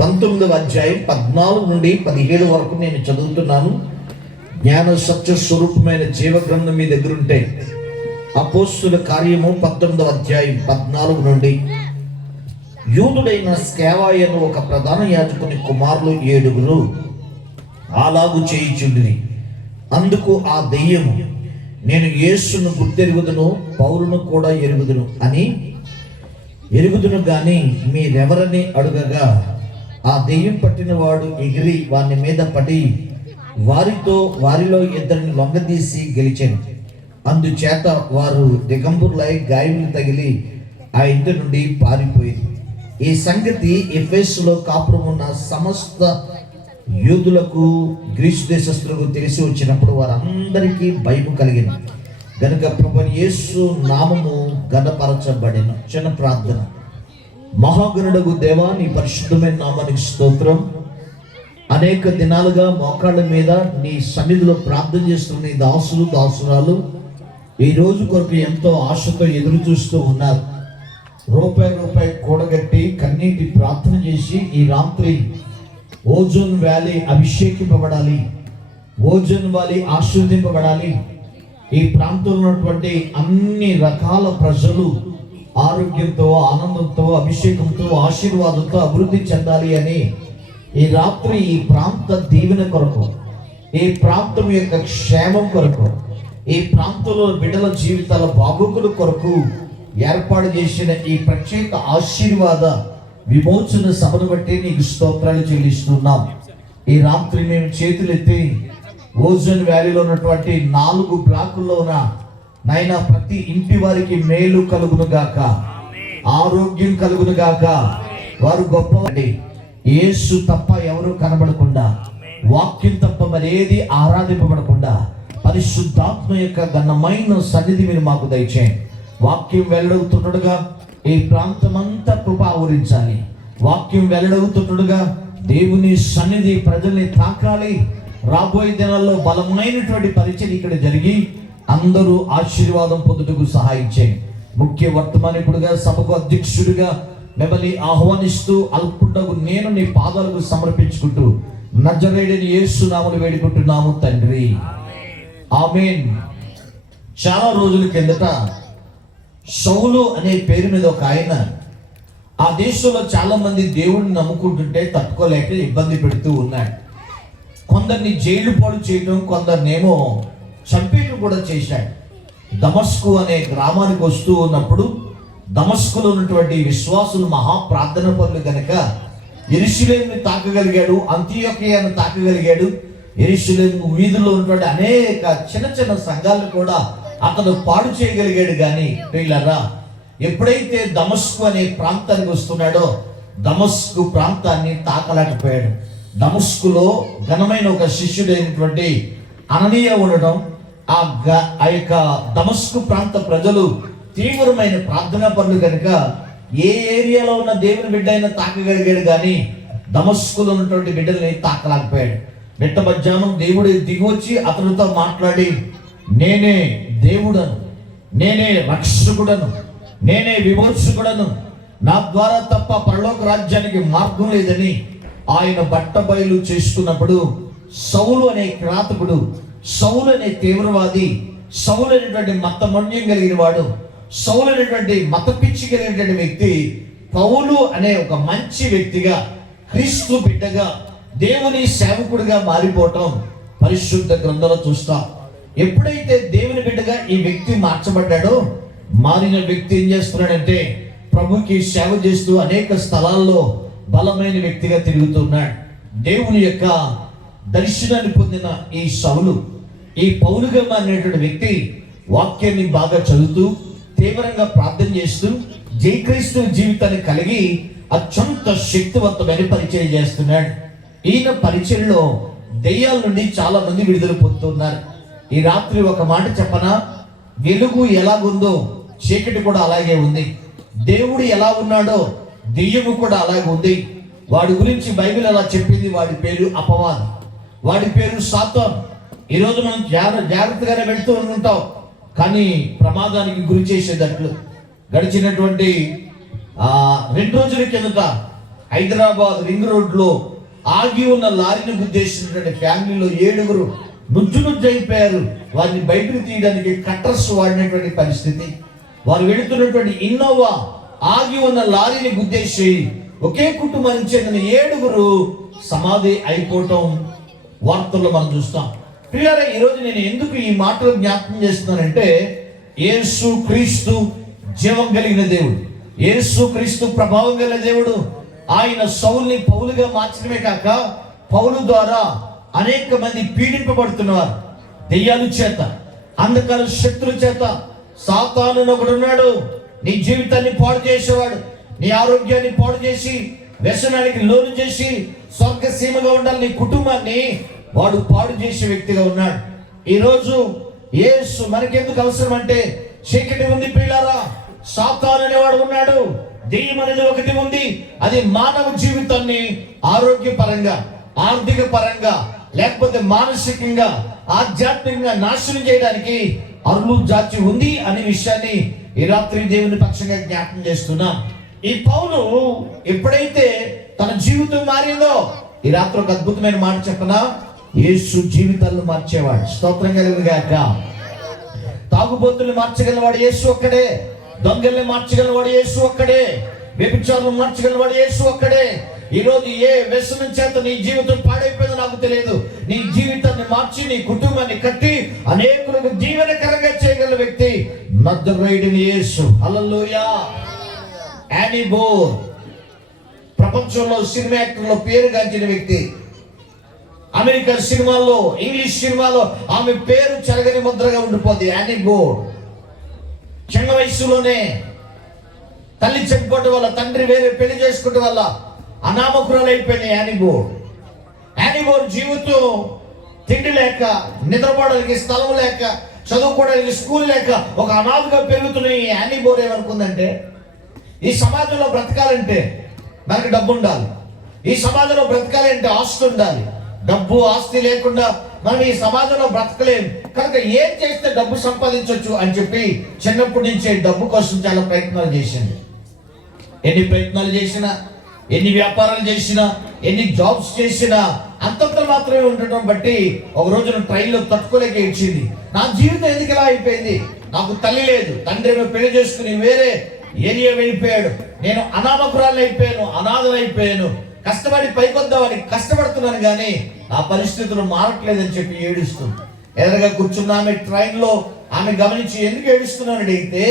19వ అధ్యాయం 14 నుండి 17 వరకు నేను చదువుతున్నాను. జ్ఞాన సత్య స్వరూపమైన జీవ గ్రంథం మీ దగ్గర ఉంటే అపోస్తుల కార్యము 19వ అధ్యాయం 14 నుండి. యూదుడైన స్కేవాయను ఒక ప్రధాన యాజకుని కుమారులు 7 అలాగు చేయుచుండిరి. అందుకు ఆ దెయ్యము, నేను యేసును గుర్తెరుగుదును, పౌలును కూడా ఎరుగుదును అని ఎరుగుదును గాని మీరెవరని అడుగగా, ఆ దెయ్యం పట్టిన వాడు ఎగిరి వాని మీద పడి వారిలో 2 లొంగదీసి గెలిచాను. అందుచేత వారు దిగంబరులై గాయములు తగిలి ఆ ఇంటి నుండి పారిపోయింది. ఈ సంగతి ఎఫెసులో కాపురం ఉన్న సమస్త యూదులకు గ్రీసు దేశస్తులకు తెలిసి వచ్చినప్పుడు వారందరికీ భయము కలిగింది గనుక ప్రభువైన యేసు నామము ఘనపరచబడెను. చిన్న ప్రార్థన. మహాగణుడగు దేవా, నీ పరిశుద్ధమైన నామానికి స్తోత్రం. అనేక దినాలుగా మోకాళ్ళ మీద నీ సన్నిధిలో ప్రార్థన చేస్తున్న నీ దాసులు దాసురాలు ఈ రోజు కొరకు ఎంతో ఆశతో ఎదురు చూస్తూ ఉన్నారు. రూపాయి కూడగట్టి కన్నీటి ప్రార్థన చేసి ఈ రాత్రి ఓజోన్ వ్యాలీ అభిషేకింపబడాలి, ఓజోన్ వ్యాలీ ఆశీర్వదింపబడాలి. ఈ ప్రాంతంలో ఉన్నటువంటి అన్ని రకాల ప్రజలు ఆరోగ్యంతో, ఆనందంతో, అభిషేకంతో, ఆశీర్వాదంతో అభివృద్ధి చెందాలి అని ఈ రాత్రి ఈ ప్రాంత దీవెన కొరకు, ఈ ప్రాంతం యొక్క క్షేమం కొరకు, ఈ ప్రాంతంలో బిడ్డల జీవితాల బాగోగుల కొరకు ఏర్పాటు చేసిన ఈ ప్రత్యేక ఆశీర్వాద విమోచన సభను బట్టి నీకు స్తోత్రాలు చెల్లిస్తున్నాం. ఈ రాత్రి మేము చేతులెత్తి ఓజోన్ వ్యాలీలో ఉన్నటువంటి 4 బ్లాకుల్లో ఉన్న నైనా ప్రతి ఇంటి వారికి మేలు కలుగును గాక, ఆరోగ్యం కలుగును గాక. వారు గొప్పవాడి యేసు తప్ప ఎవరు కనబడకుండా, వాక్యం తప్ప మరేది ఆరాధింపబడకుండా పరిశుద్ధాత్మ యొక్క ఘనమైన సన్నిధి మీరు మాకు దయచేయండి. వాక్యం వెల్లడవుతుండగా ఈ ప్రాంతమంతా కృప ఆవరించాలి. వాక్యం వెల్లడవుతుండగా దేవుని సన్నిధి ప్రజల్ని తాకాలి. రాబోయే దినాల్లో బలమైనటువంటి పరిచయం ఇక్కడ జరిగి అందరూ ఆశీర్వాదం పొందుటకు సహాయం చేయండి. ముఖ్య వర్తమానికుడుగా, సభకు అధ్యక్షుడిగా మిమ్మల్ని ఆహ్వానిస్తూ అల్పుడగు నేను నీ పాదాలకు సమర్పించుకుంటూ నజరేయుడైన యేసు నామమున వేడుకుంటున్నాము తండ్రి, ఆమేన్. చాలా రోజుల కిందట సౌలు అనే పేరు మీద ఒక ఆయన ఆ దేశంలో చాలా మంది దేవుడిని నమ్ముకుంటుంటే తట్టుకోలేక ఇబ్బంది పెడుతూ ఉన్నాడు. కొందరిని జైలు పాలు చేయడం, కొందరినేమో చంపేయడం కూడా చేశాడు. దమస్కు అనే గ్రామానికి వస్తూ ఉన్నప్పుడు దమస్కులో ఉన్నటువంటి విశ్వాసులు మహాప్రార్థన పనులు కనుక యెరూషలేముని తాకగలిగాడు, అంతియోకియాను తాకగలిగాడు. యెరూషలేము వీధుల్లో ఉన్నటువంటి అనేక చిన్న చిన్న సంఘాలను కూడా అతను పాడు చేయగలిగాడు. కానీ ప్రియులారా, ఎప్పుడైతే దమస్కు అనే ప్రాంతానికి వస్తున్నాడో దమస్కు ప్రాంతాన్ని తాకలేకపోయాడు. దమస్కులో ఘనమైన ఒక శిష్యుడైనటువంటి అననీయ ఉండడం, ఆ యొక్క దమస్కు ప్రాంత ప్రజలు తీవ్రమైన ప్రార్థనా పనులు కనుక ఏ ఏరియాలో ఉన్న దేవుని బిడ్డ అయినా తాకగలిగాడు, కానీ దమస్కులో ఉన్నటువంటి బిడ్డల్ని తాకలేకపోయాడు. మిట్ట మధ్యాహ్నం దేవుడు దిగివచ్చి అతనితో మాట్లాడి, నేనే దేవుడను, నేనే రక్షకుడను, నేనే విమోచకుడను, నా ద్వారా తప్ప పరలోక రాజ్యానికి మార్గం లేదని ఆయన బట్టబయలు చేసుకున్నప్పుడు సౌలు అనే కిరాతకుడు, సౌలు అనే తీవ్రవాది, సౌలు అనేటువంటి మతమన్యం కలిగిన వాడు, సౌలు అనేటువంటి మత పిచ్చి కలిగినటువంటి వ్యక్తి పౌలు అనే ఒక మంచి వ్యక్తిగా, క్రీస్తు బిడ్డగా, దేవుని సేవకుడిగా మారిపోవటం పరిశుద్ధ గ్రంథంలో చూస్తాం. ఎప్పుడైతే దేవుని బిడ్డగా ఈ వ్యక్తి మార్చబడ్డాడో, మారిన వ్యక్తి ఏం చేస్తున్నాడంటే ప్రభుకి సేవ చేస్తూ అనేక స్థలాల్లో బలమైన వ్యక్తిగా తిరుగుతున్నాడు. దేవుని యొక్క దర్శనాన్ని పొందిన ఈ సౌలు, ఈ పౌలుగా మారినటువంటి వ్యక్తి వాక్యాన్ని బాగా చదువుతూ తీవ్రంగా ప్రార్థన చేస్తూ జయక్రీస్తు జీవితాన్ని కలిగి అత్యంత శక్తివంతమైన పరిచయం చేస్తున్నాడు. ఈయన పరిచయంలో దెయ్యాల నుండి చాలా మంది విడుదల పొందుతున్నారు. ఈ రాత్రి ఒక మాట చెప్పనా, వెలుగు ఎలాగుందో చీకటి కూడా అలాగే ఉంది. దేవుడు ఎలా ఉన్నాడో దెయ్యము కూడా అలాగే ఉంది. వాడి గురించి బైబిల్ అలా చెప్పింది. వాడి పేరు అపవాది, వాడి పేరు సాతాను. ఈరోజు మనం జాగ్రత్తగానే వెళ్తూ ఉంటాం, కానీ ప్రమాదానికి గురి చేసేటట్లు. గడిచినటువంటి 2 రోజుల కిందట హైదరాబాద్ రింగ్ రోడ్లో ఆగి ఉన్న లారీని గుద్దేసినటువంటి ఫ్యామిలీలో 7 నుజ్జు అయిపోయారు. వారిని బయటకు తీయడానికి కట్టర్స్ వాడినటువంటి పరిస్థితి. వారు వెళుతున్నటువంటి ఇన్నోవా ఆగి ఉన్న లారీని గుద్దేసి ఒకే కుటుంబానికి చెందిన 7 సమాధి అయిపోవటం వార్తల్లో మనం చూస్తాం. ప్రియులారా, ఈరోజు నేను ఎందుకు ఈ మాటలు జ్ఞాపకం చేస్తున్నానంటే, యేసు క్రీస్తు జీవం కలిగిన దేవుడు, యేసు క్రీస్తు ప్రభావం కలిగిన దేవుడు. ఆయన సౌలుని పౌలుగా మార్చడమే కాక పౌలు ద్వారా అనేక మంది పీడింపబడుతున్నారు. దెయ్యాల చేత, అంధకార శక్తుల చేత. సాతాను ఒకడున్నాడు, నీ జీవితాన్ని పాడు చేసేవాడు, నీ ఆరోగ్యాన్ని పాడు చేసి వ్యసనానికి లోను చేసి స్వర్గసీమగా ఉండాలి నీ కుటుంబాన్ని వాడు పాడు చేసే వ్యక్తిగా ఉన్నాడు. ఈరోజు యేసు మనకెందుకు అవసరం అంటే, చీకటి ఉంది ప్రియులారా, సాతాను అనేవాడు ఉన్నాడు, దెయ్యం అనేది ఒకటి ఉంది. అది మానవ జీవితాన్ని ఆరోగ్యపరంగా, ఆర్థిక పరంగా, లేకపోతే మానసికంగా, ఆధ్యాత్మికంగా నాశనం చేయడానికి అరులు జాచి ఉంది అనే విషయాన్ని ఈ రాత్రి దేవుని పక్షంగా జ్ఞాపకం చేస్తున్నాం. ఈ పౌలు ఎప్పుడైతే తన జీవితం మారిందో, ఈ రాత్రి ఒక అద్భుతమైన మాట చెప్పనా, యేసు జీవితాలను మార్చేవాడు. స్తోత్రం కలుగును గాక. తాగుబోతుల్ని మార్చగలవాడు యేసు ఒక్కడే, దొంగల్ని మార్చగలవాడు యేసు ఒక్కడే, వ్యభిచారులను మార్చగలవాడు యేసు ఒక్కడే. ఈరోజు ఏ వ్యసనం చేత నీ జీవితం పాడైపోయిందో నాకు తెలియదు, నీ జీవితాన్ని మార్చి నీ కుటుంబాన్ని కట్టి అనేకులకు జీవనకరంగా చేయగల వ్యక్తి నజరేయుడైన యేసు. హల్లెలూయా. యానీ బోర్ ప్రపంచంలో సినిమా యాక్టర్లో పేరుగాంచిన వ్యక్తి. అమెరికా సినిమాల్లో, ఇంగ్లీష్ సినిమాలో ఆమె పేరు చెరగని ముద్రగా ఉండిపోద్ది. యానీ బోర్ చిన్న వయసులోనే తల్లి చనిపోవడం వల్ల, తండ్రి వేరే పెళ్లి చేసుకోవడం వల్ల అనామకురాలు అయిపోయింది యానీ బోర్. యానీ బోర్ జీవితం తిండి లేక, నిద్రపోవడానికి స్థలం లేక, చదువుకోవడానికి స్కూల్ లేక ఒక అనాథగా పెరుగుతున్న ఈ యానీ బోర్ ఏమనుకుందంటే, ఈ సమాజంలో బ్రతకాలంటే మనకు డబ్బు ఉండాలి, ఈ సమాజంలో బ్రతకాలంటే ఆస్తి ఉండాలి. డబ్బు ఆస్తి లేకుండా మనం ఈ సమాజంలో బ్రతకలేం, కనుక ఏం చేస్తే డబ్బు సంపాదించవచ్చు అని చెప్పి చిన్నప్పటి నుంచే డబ్బు కోసం చాలా ప్రయత్నాలు చేసింది. ఎన్ని ప్రయత్నాలు చేసినా, ఎన్ని వ్యాపారాలు చేసినా, ఎన్ని జాబ్స్ చేసినా అంతంత మాత్రమే ఉండటం బట్టి ఒక రోజున ట్రైన్లో తట్టుకోలేక ఏడ్చింది. నా జీవితం ఎందుకు ఇలా అయిపోయింది, నాకు తల్లి లేదు, తండ్రి ఏమో పెళ్లి చేసుకుని వేరే ఏరియా వెళ్ళిపోయాడు, నేను అనామకురాలు అయిపోయాను, అనాథలు అయిపోయాను, కష్టపడి పైకొద్దామని కష్టపడుతున్నాను కానీ ఆ పరిస్థితులు మారట్లేదని చెప్పి ఏడుస్తుంది. ఎదురుగా కూర్చున్న ఆమె ట్రైన్లో ఆమె గమనించి ఎందుకు ఏడుస్తున్నాను అడిగితే,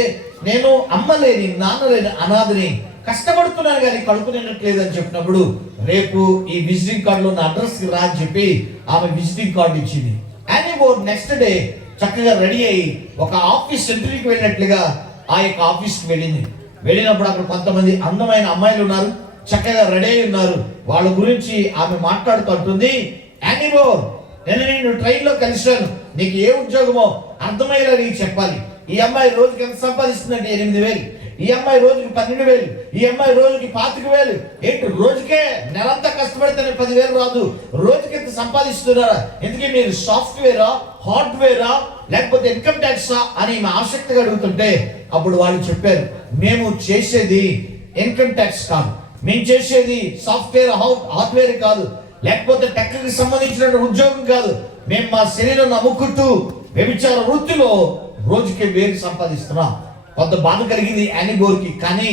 నేను అమ్మ లేని, నాన్న లేని అనాథని, కష్టపడుతున్నాను కానీ కడుపు నిండట్లేదు అని చెప్పినప్పుడు, రేపు ఈ విజిటింగ్ కార్డులో నా అడ్రస్కి రా అని చెప్పి ఆమె విజిటింగ్ కార్డు ఇచ్చింది. యానీ బోర్ నెక్స్ట్ డే చక్కగా రెడీ అయ్యి ఒక ఆఫీస్ సెంటర్కి వెళ్ళినట్లుగా ఆ యొక్క ఆఫీస్కి వెళ్ళింది. వెళ్ళినప్పుడు అక్కడ కొంతమంది అందమైన అమ్మాయిలు ఉన్నారు, చక్కగా రెడీ అయి ఉన్నారు. వాళ్ళ గురించి ఆమె మాట్లాడుతూ ఉంటుంది, యానీ బోర్ నేను నిన్ను ట్రైన్లో కలిశాను, నీకు ఏ ఉద్యోగమో అర్థమయ్యేలా నీకు చెప్పాలి. ఈ అమ్మాయి రోజుకి ఎంత సంపాదిస్తుందంటే 8,000, ఈ అమ్మాయి రోజుకి 12,000, ఈ అమ్మాయి రోజుకి 25,000. ఏంటి రోజుకే నెలంతా కష్టపడితేనే 10,000 రాదు, రోజుకి ఎంత సంపాదిస్తున్నారా, ఎందుకే మీరు సాఫ్ట్వేరా, హార్డ్వేరా, లేకపోతే ఇన్కమ్ ట్యాక్సా అని ఆసక్తిగా అడుగుతుంటే అప్పుడు వాళ్ళు చెప్పారు, మేము చేసేది ఇన్కమ్ ట్యాక్స్ కాదు, మేము చేసేది సాఫ్ట్వేర్ హార్డ్వేర్ కాదు, లేకపోతే టెక్కి సంబంధించిన ఉద్యోగం కాదు, మేము మా శరీరం నమ్ముకుంటూ వ్యభిచార వృత్తిలో రోజుకి 1000 సంపాదిస్తున్నాం. కొంత బాధ కలిగింది యానీ బోర్కి, కానీ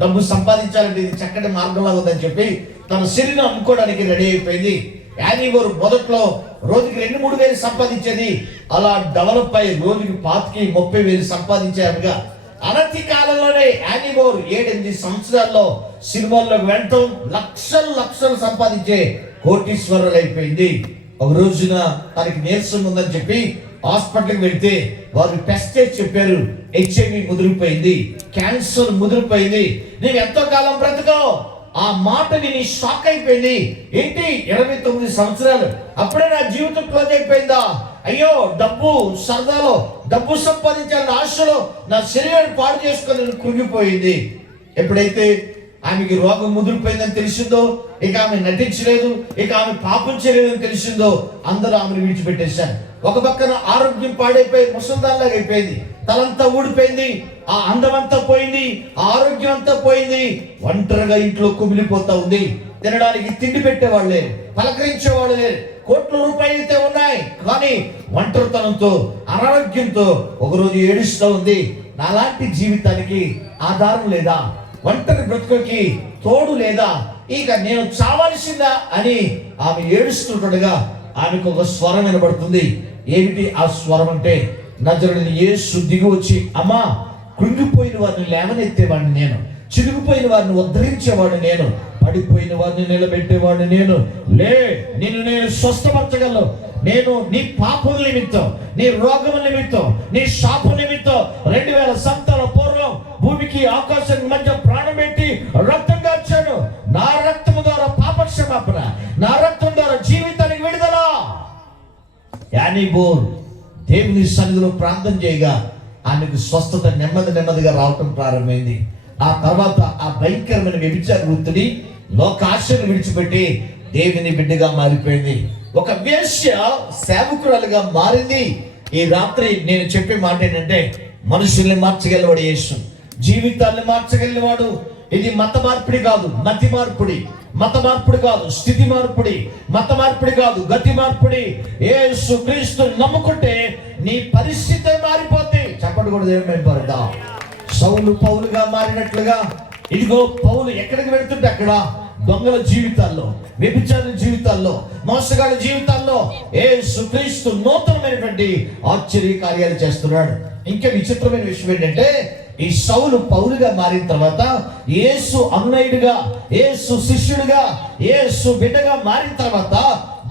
డబ్బు సంపాదించాలంటే ఇది చక్కటి మార్గంలా ఉందని చెప్పి తన శరీరం అమ్ముకోవడానికి రెడీ అయిపోయింది. యానీ బోర్ మొదట్లో రోజుకి 2-3 సంపాదించేది, అలా డెవలప్ అయ్యి రోజుకి 25,000-30,000 సంపాదించారుగా. అనతి కాలంలోనే యానీ బోర్ 7-8 సంవత్సరాల్లో సినిమాల్లోకి వెళ్ళటం, లక్షలు సంపాదించే కోటీశ్వరులు అయిపోయింది. ఒక రోజున తనకి నీరసం ఉందని చెప్పి హాస్పిటల్కి వెళ్తే వారు టెస్ట్ చేసి చెప్పారు, HIV ముదిరిపోయింది, క్యాన్సర్ ముదిరిపోయింది, నేను ఎంతో కాలం బ్రతకవు. ఆ మాట విని షాక్ అయిపోయింది. ఏంటి 29 సంవత్సరాలు, అప్పుడే నా జీవితం క్లోజ్ అయిపోయిందా? అయ్యో, డబ్బు సరదాలో, డబ్బు సంపాదించాలని ఆశలో నా శరీరాన్ని పాడు చేసుకొని కృంగిపోయింది. ఎప్పుడైతే ఆమెకి రోగం ముదిరిపోయిందని తెలిసిందో, ఇక ఆమె నటించలేదు, ఇక ఆమె పాపం చేయలేదని తెలిసిందో అందరూ ఆమెను విడిచిపెట్టేశారు. ఒక పక్కన ఆరోగ్యం పాడైపోయి ముసల్దాన్లాగా అయిపోయింది. తలంతా ఊడిపోయింది, ఆ అందమంతా పోయింది, ఆ ఆరోగ్యం అంతా పోయింది. ఒంటరిగా ఇంట్లో కుమిలిపోతా ఉంది. తినడానికి తిండి పెట్టేవాళ్ళు లేరు, పలకరించేవాళ్ళు లేరు. కోట్ల రూపాయలు అయితే ఉన్నాయి, కానీ ఒంటరితనంతో అనారోగ్యంతో ఒకరోజు ఏడుస్తూ ఉంది. నాలాంటి జీవితానికి ఆధారం లేదా? ఒంటరి బ్రతుకుకి తోడు లేదా? ఇక నేను చావాల్సిందా అని ఆమె ఏడుస్తుండగా ఆమెకు ఒక స్వరం వినబడుతుంది. ఏమిటి ఆ స్వరం అంటే, నజరుడైన యేసు దిగి వచ్చి, అమ్మా, కృంగిపోయిన వారిని లేవనెత్తేవాడిని నేను, చిరిగిపోయిన వారిని ఉద్ధరించేవాడు నేను, పడిపోయిన వారిని నిలబెట్టేవాడు నేను. లే, నిన్ను నేను స్వస్థపరచగలను. నేను నీ పాపం నిమిత్తం, నీ రోగం నిమిత్తం, నీ శాప నిమిత్తం 2000 సంవత్సరాల పూర్వం భూమికి ఆకాశానికి మధ్య ప్రాణం పెట్టి రక్తం కార్చాను. నా రక్తం ద్వారా పాప క్షమాపణ, నా రక్తం ద్వారా జీవితానికి విడుదల. యానీబోర్ దేవుని సన్నిధిలో ప్రార్థన చేయగా ఆమెకు స్వస్థత నెమ్మదిగా రావటం ప్రారంభమైంది. ఆ తర్వాత ఆ భయంకరమైన వ్యభిచార వృత్తిని, లోకాశను విడిచిపెట్టి దేవుని బిడ్డగా మారిపోయింది. ఒక వేశ్య సేవకురాలుగా మారింది. ఈ రాత్రి నేను చెప్పే మాట ఏంటంటే, మనుషుల్ని మార్చగలివాడు యేసు, జీవితాన్ని మార్చగలిగినవాడు. ఇది మత మార్పిడి కాదు, మతి మార్పిడి. మత మార్పిడి కాదు, స్థితి మార్పిడి. మత మార్పిడి కాదు, గతి మార్పిడి. యేసు క్రీస్తు నమ్ముకుంటే నీ పరిస్థితి మారిపోతే చెప్పండి కూడా దేవుని పడదా. సౌలు పౌలుగా మారినట్లుగా ఇదిగో పౌలు ఎక్కడికి వెళ్తుంటే అక్కడ దొంగల జీవితాల్లో, వ్యభిచారుల జీవితాల్లో, మోసగాళ్ళ జీవితాల్లో యేసు క్రీస్తు నూతనమైనటువంటి ఆశ్చర్య కార్యాలు చేస్తున్నాడు. ఇంకా విచిత్రమైన విషయం ఏంటంటే, ఈ సౌలు పౌలుగా మారిన తర్వాత యేసు అన్నయుడిగా, యేసు శిష్యుడిగా, యేసు బిడ్డగా మారిన తర్వాత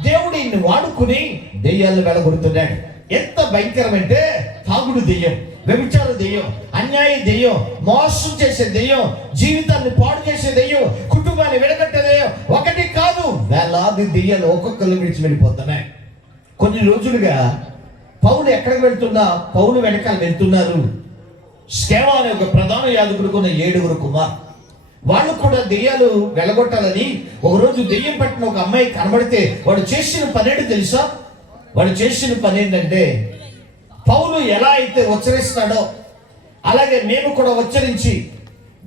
దేవుడు ఈయన్ని వాడుకుని దెయ్యాలను వెళ్ళగొడుతున్నాడు. ఎంత భయంకరమంటే, తాగుడు దెయ్యం, వ్యభిచార దెయ్యం, అన్యాయ దెయ్యం, మోసం చేసే దెయ్యం, జీవితాన్ని పాడు చేసే దెయ్యం, కుటుంబాన్ని విడగట్టే దెయ్యం ఒకటి కాదు, వేలాది దెయ్యాలు ఒక్కొక్కరు విడిచి వెళ్ళిపోతున్నాయి. కొన్ని రోజులుగా పౌలు ఎక్కడికి వెళ్తున్నా పౌలు వెనకాల వెళ్తున్నారు. స్కేవా అనే ఒక ప్రధాన యాజకుడికి ఉన్న 7 కుమార్, వాళ్ళు కూడా దెయ్యాలు వెళ్ళగొట్టాలని ఒకరోజు దెయ్యం పట్టిన ఒక అమ్మాయి కనబడితే వాడు చేసిన పనేంటి తెలుసా? వాడు చేసిన పని ఏంటంటే, పౌలు ఎలా అయితే ఉచ్చరిస్తాడో అలాగే మేము కూడా ఉచ్చరించి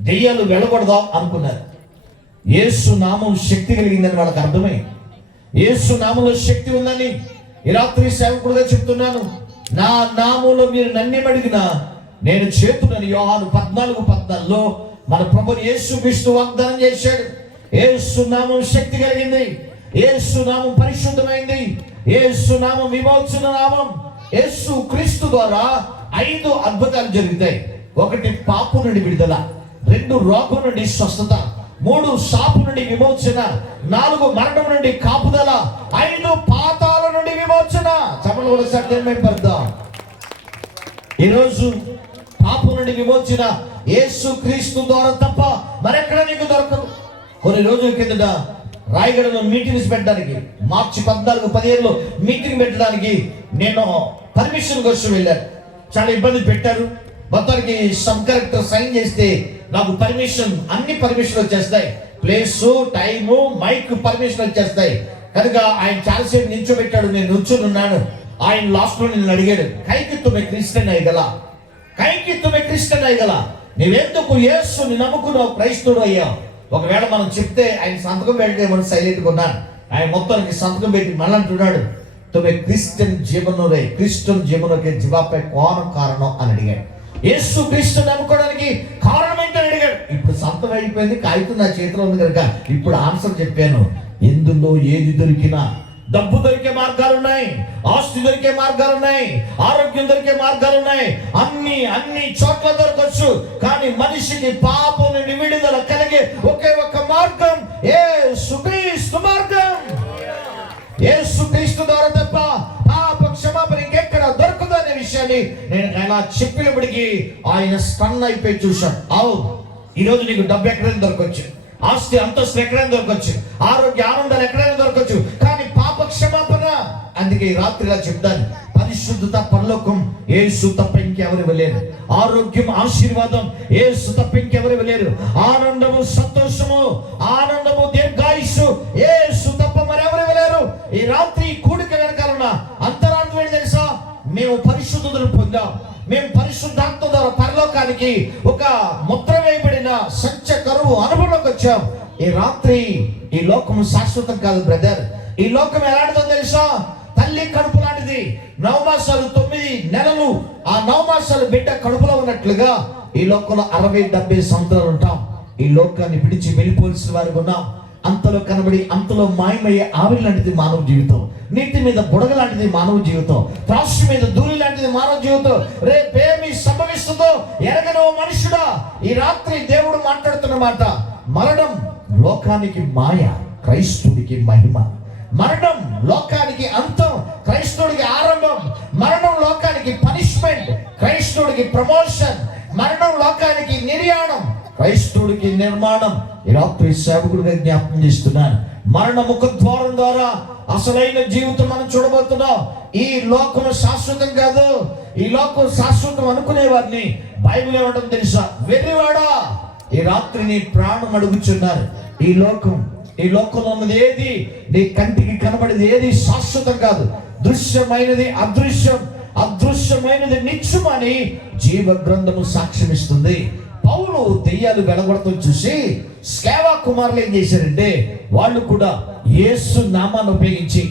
దెయ్యాలు వెళ్ళగొడదాం అనుకున్నారు. యేసు నామం శక్తి కలిగిందని వాళ్ళకి అర్థమై, యేసు నామంలో శక్తి ఉందని ఈ రాత్రి సేవకుడుగా చెప్తున్నాను. నా నామంలో మీరు నన్నేమడిగినా నేను చేతునని యోహాను 14:14లో మన ప్రభువు యేసు క్రీస్తు వాగ్దానం చేశాడు. యేసు నామం శక్తి కలిగింది, యేసు నామం పరిశుద్ధమైంది, యేసు నామం విమోచన నామం. యేసు క్రీస్తు ద్వారా 5 అద్భుతాలు జరుగుతాయి. 1 పాపం నుండి విడుదల, 2 రోగం నుండి స్వస్థత, 3 శాపం నుండి విమోచన, 4 మరణం నుండి కాపుదల, 5 పాతాల నుండి విమోచన. చెప్పలు కూడా సత్యమే పడదాం. ఈరోజు పాపం నుండి విమోచన యేసు క్రీస్తు ద్వారా తప్ప మరెక్కడ నీకు దొరకదు. కొన్ని రోజుల కిందట రాయగడలో మీటింగ్స్ పెట్టడానికి, మార్చి 14, 15లో మీటింగ్ పెట్టడానికి నేను పర్మిషన్ కోసం వెళ్ళాను. చాలా ఇబ్బంది పెట్టారు. మొత్తానికి సబ్ కలెక్టర్ సైన్ చేస్తే నాకు పర్మిషన్, అన్ని పర్మిషన్ వచ్చేస్తాయి. ప్లేసు, టైము, మైక్ పర్మిషన్ వచ్చేస్తాయి. కనుక ఆయన చాలాసేపు నిల్చోబెట్టాడు, నేను నిల్చొని ఆయన లాస్ట్ లో నిన్ను అడిగాడు, కైకి తుమ్మె క్రిస్టియన్ అయ్యగల, కైకి తుమ్మె క్రిస్టియన్ అయ్యగల, నువ్వెందుకు యేసుని నమ్ముకున్నావు, క్రైస్తవుడు అయ్యావు. ఒకవేళ మనం చెప్తే ఆయన సంతకం పెడితే మనం సైలెంట్గా ఉన్నాను. ఆయన మొత్తానికి సంతకం పెట్టి మళ్ళీ అంటున్నాడు, తుమ్మె క్రిస్టియన్ జీవనో రే, క్రిస్టియన్ జీవనోకి జీవాపై కోరం కారణం అని అడిగాడు. యేసు క్రీస్తు నమ్ముకోవడానికి కారణం ఏంటని అడిగాడు. ఇప్పుడు సంతం అయిపోయింది, కాగితం నా చేతిలో ఉంది కనుక ఇప్పుడు ఆన్సర్ చెప్పాను. ఎందులో ఏది దొరికినా, డబ్బు దొరికే మార్గాలు ఉన్నాయి, ఆస్తి దొరికే మార్గాలు ఉన్నాయి, ఆరోగ్యం దొరికే మార్గాలు ఉన్నాయి, అన్ని చోట్ల దొరకచ్చు. కానీ మనిషికి పాపం నుండి విడుదల కలిగే ఒకే ఒక మార్గం యేసు క్రీస్తు మార్గం. యేసు క్రీస్తు ద్వారా తప్ప పాప క్షమాపణ ఇంకెక్కడ దొరకదు అనే విషయాన్ని నేను ఎలా చెప్పినప్పటికీ ఆయన స్టన్ అయిపోయి చూశాను. అవును, ఈరోజు నీకు డబ్బు ఎక్కడైనా దొరకచ్చు, ఆస్తి అంతస్తు ఎక్కడైనా దొరకచ్చు, ఆరోగ్య ఆనందాలు ఎక్కడైనా దొరకచ్చు, కానీ పాప క్షమాపణ. అందుకే ఈ రాత్రిగా చెప్తాను, పరిశుద్ధత పరలోకం యేసు తప్ప ఇంకెవరు ఇవ్వలేరు. ఆరోగ్యం ఆశీర్వాదం యేసు తప్ప ఇంకెవరు ఇవ్వలేరు. ఆనందము సంతోషము, ఆనందము దీర్ఘాయుషు యేసు తప్ప మరెవరు ఇవ్వలేరు. ఈ రాత్రి కూడిక వెనకాలన్న అంతరార్థం ఏంటి తెలుసా? మేము పరిశుద్ధతను పొందాం, మేము పరిశుద్ధ పరిశుద్ధాత్మ ద్వారా పరలోకానికి ఒక ముద్ర వేయబడిన సత్య కరువు అనుభవంలోకి వచ్చాం. ఈ రాత్రి ఈ లోకం శాశ్వతం కాదు బ్రదర్. ఈ లోకం ఎలాంటిదో తెలుసా? తల్లి కడుపు లాంటిది. 9 మాసాలు 9 నెలలు ఆ 9 మాసాలు బిడ్డ కడుపులో ఉన్నట్లుగా ఈ లోకంలో 60-70 సంవత్సరాలు ఉంటాం. ఈ లోకాన్ని విడిచి వెళ్ళిపోవలసిన వారికి ఉన్నాం. అంతలో కనబడి అంతలో మాయమయ్యే ఆవిరి లాంటిది మానవ జీవితం. నీటి మీద బుడగ లాంటిది మానవ జీవితం. త్రాసు మీద ధూళి లాంటిది మానవ జీవితం. రేపేమి సంభవిస్తుందో ఎరగనో మనుషుడా, ఈ రాత్రి దేవుడు మాట్లాడుతున్న మాట, మరణం లోకానికి మాయ, క్రైస్తవుడికి మహిమ. మరణం లోకానికి అంతం, క్రైస్తవుడికి ఆరంభం. మరణం లోకానికి పనిష్మెంట్, క్రైస్తవుడికి ప్రమోషన్. మరణం లోకానికి నిర్యాణం, క్రైస్తవుడికి నిర్మాణం. ఈ రాత్రి సేవకుడిగా జ్ఞాపకం చేస్తున్నాను. మరణ ముఖ ద్వారం ద్వారా అసలైన జీవితం మనం చూడబోతున్నాం. ఈ లోకం శాశ్వతం కాదు. ఈ లోకం శాశ్వతం అనుకునే వారిని బైబిల్ ఏమంటుంది తెలుసా? వెర్రివాడా, ఈ రాత్రి నీ ప్రాణం అడుగుచున్నారు. ఈ లోకంలో ఉన్నది ఏది, నీ కంటికి కనబడేది ఏది శాశ్వతం కాదు. దృశ్యమైనది అదృశ్యం, అదృశ్యమైనది నిత్యం అని జీవ గ్రంథము సాక్ష్యమిస్తుంది. పౌలు దెయ్యాలు వెలగొడతాం చూసి స్కేవా కుమారులు ఏం చేశారంటే, వాళ్ళు కూడా యేసు నామాన్ని ఉపయోగించి,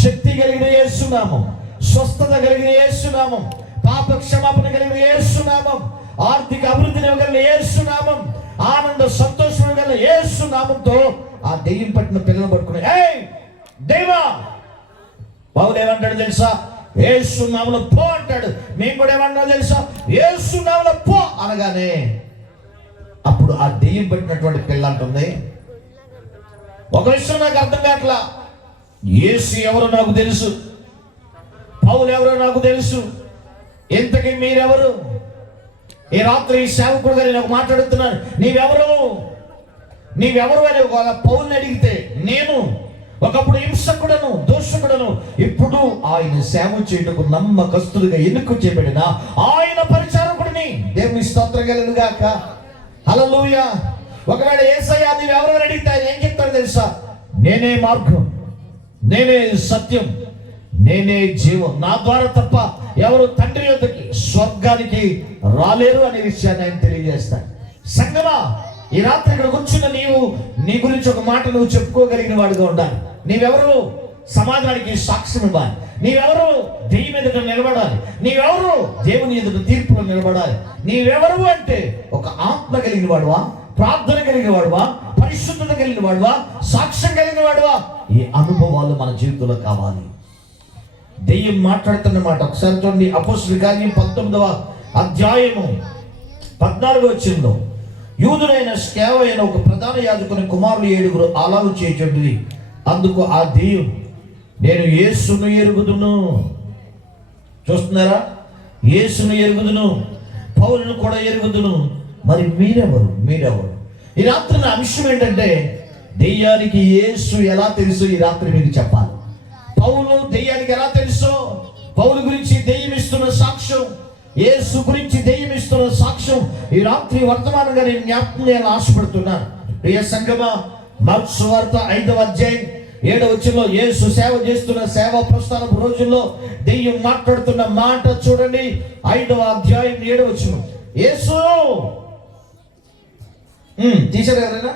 శక్తి కలిగిన యేసు నామం, స్వస్థత కలిగిన యేసు నామం, పాప క్షమాపణ కలిగిన యేసు నామం, ఆర్థిక అభివృద్ధిని ఇవ్వగలిగిన యేసు నామం, ఆనంద సంతోషం ఇవ్వగలిగిన యేసు నామంతో ఆ దెయ్యం పట్టిన పిల్లలు పట్టుకుని, ఏయ్ దెయ్యమా, పౌలు ఏమంటాడు తెలుసా? యేసు నామములో పో అంటాడు. మేము కూడా ఏమన్నా తెలుసా? యేసు నామములో పో అనగానే అప్పుడు ఆ దెయ్యం పట్టినటువంటి పిల్ల అంటుంది, ఒక విషయం నాకు అర్థం కావట్లా, యేసు ఎవరో నాకు తెలుసు, పౌలు ఎవరో నాకు తెలుసు, ఇంతకీ మీరెవరు? ఈ రాత్రి ఈ సేవకుడుగా నేను మాట్లాడుతున్నాను. నీవెవరు అని పౌల్ని అడిగితే, నేను ఒకప్పుడు హింసకుడను, దోషకుడను, ఇప్పుడు ఆయన సేవ చేయుటకు నమ్మకస్తుడిగా ఎన్నుకు చేయబడిన ఆయన పరిచారకుడిని. దేవుని స్తోత్రం కలుగును గాక. హల్లెలూయా. ఒకవేళ యేసయ్యా నీవెవరు అని అడిగితే ఆయన ఏం చెప్తాడు తెలుసా? నేనే మార్గం, నేనే సత్యం, నేనే జీవం, నా ద్వారా తప్ప ఎవరు తండ్రి యొద్దకి స్వర్గానికి రాలేరు అనే విషయాన్ని ఆయన తెలియజేస్తాడు. సంగమా, ఈ రాత్రి ఇక్కడ కూర్చున్న నీవు నీ గురించి ఒక మాట నువ్వు చెప్పుకోగలిగిన వాడుగా ఉండాలి. నీవెవరు? సమాజానికి సాక్ష్యం ఇవ్వాలి. నీవెవరు? దెయ్యం ఎదుట నిలబడాలి. నీవెవరు? దేవుని ఎదుట తీర్పులో నిలబడాలి. నీవెవరు అంటే ఒక ఆత్మ కలిగిన వాడువా, ప్రార్థన కలిగిన వాడువా, పరిశుద్ధత కలిగిన వాడువా, సాక్ష్యం కలిగిన వాడువా? ఈ అనుభవాలు మన జీవితంలో కావాలి. దెయ్యం మాట్లాడుతున్న మాట ఒకసారి చూడండి. అపోస్తలుల కార్యం 19వ అధ్యాయము 14వ వచనంలో, యూదుడైన స్కేవ అయిన ఒక ప్రధాన యాజకుని కుమారులు 7 అలాగు చేయుచుండిరి. అందుకు ఆ దెయ్యం, నేను యేసును ఎరుగుదును. చూస్తున్నారా? యేసును ఎరుగుదును, పౌలును కూడా ఎరుగుదును, మరి మీరెవరు? ఈ రాత్రి నా అంశం ఏంటంటే, దెయ్యానికి యేసు ఎలా తెలుసు ఈ రాత్రి మీకు చెప్పాలి. పౌలు దెయ్యానికి ఎలా తెలుసో, పౌలు గురించి దెయ్యం ఇస్తున్న సాక్ష్యం, యేసు గురించి దెయ్యం ఇస్తున్న సాక్ష్యం ఈ రాత్రి వర్తమానంగా నేను జ్ఞాపకం చేయాలని ఆశపడుతున్నాను. ప్రియ సంగమా, మార్కు సువార్త 5వ అధ్యాయం 7వ వచనంలో యేసు సేవ చేస్తున్న సేవా ప్రస్థానపు రోజుల్లో దెయ్యం మాట్లాడుతున్న మాట చూడండి. 5వ అధ్యాయం 7వ వచనం. యేసు తీశారు ఎవరైనా?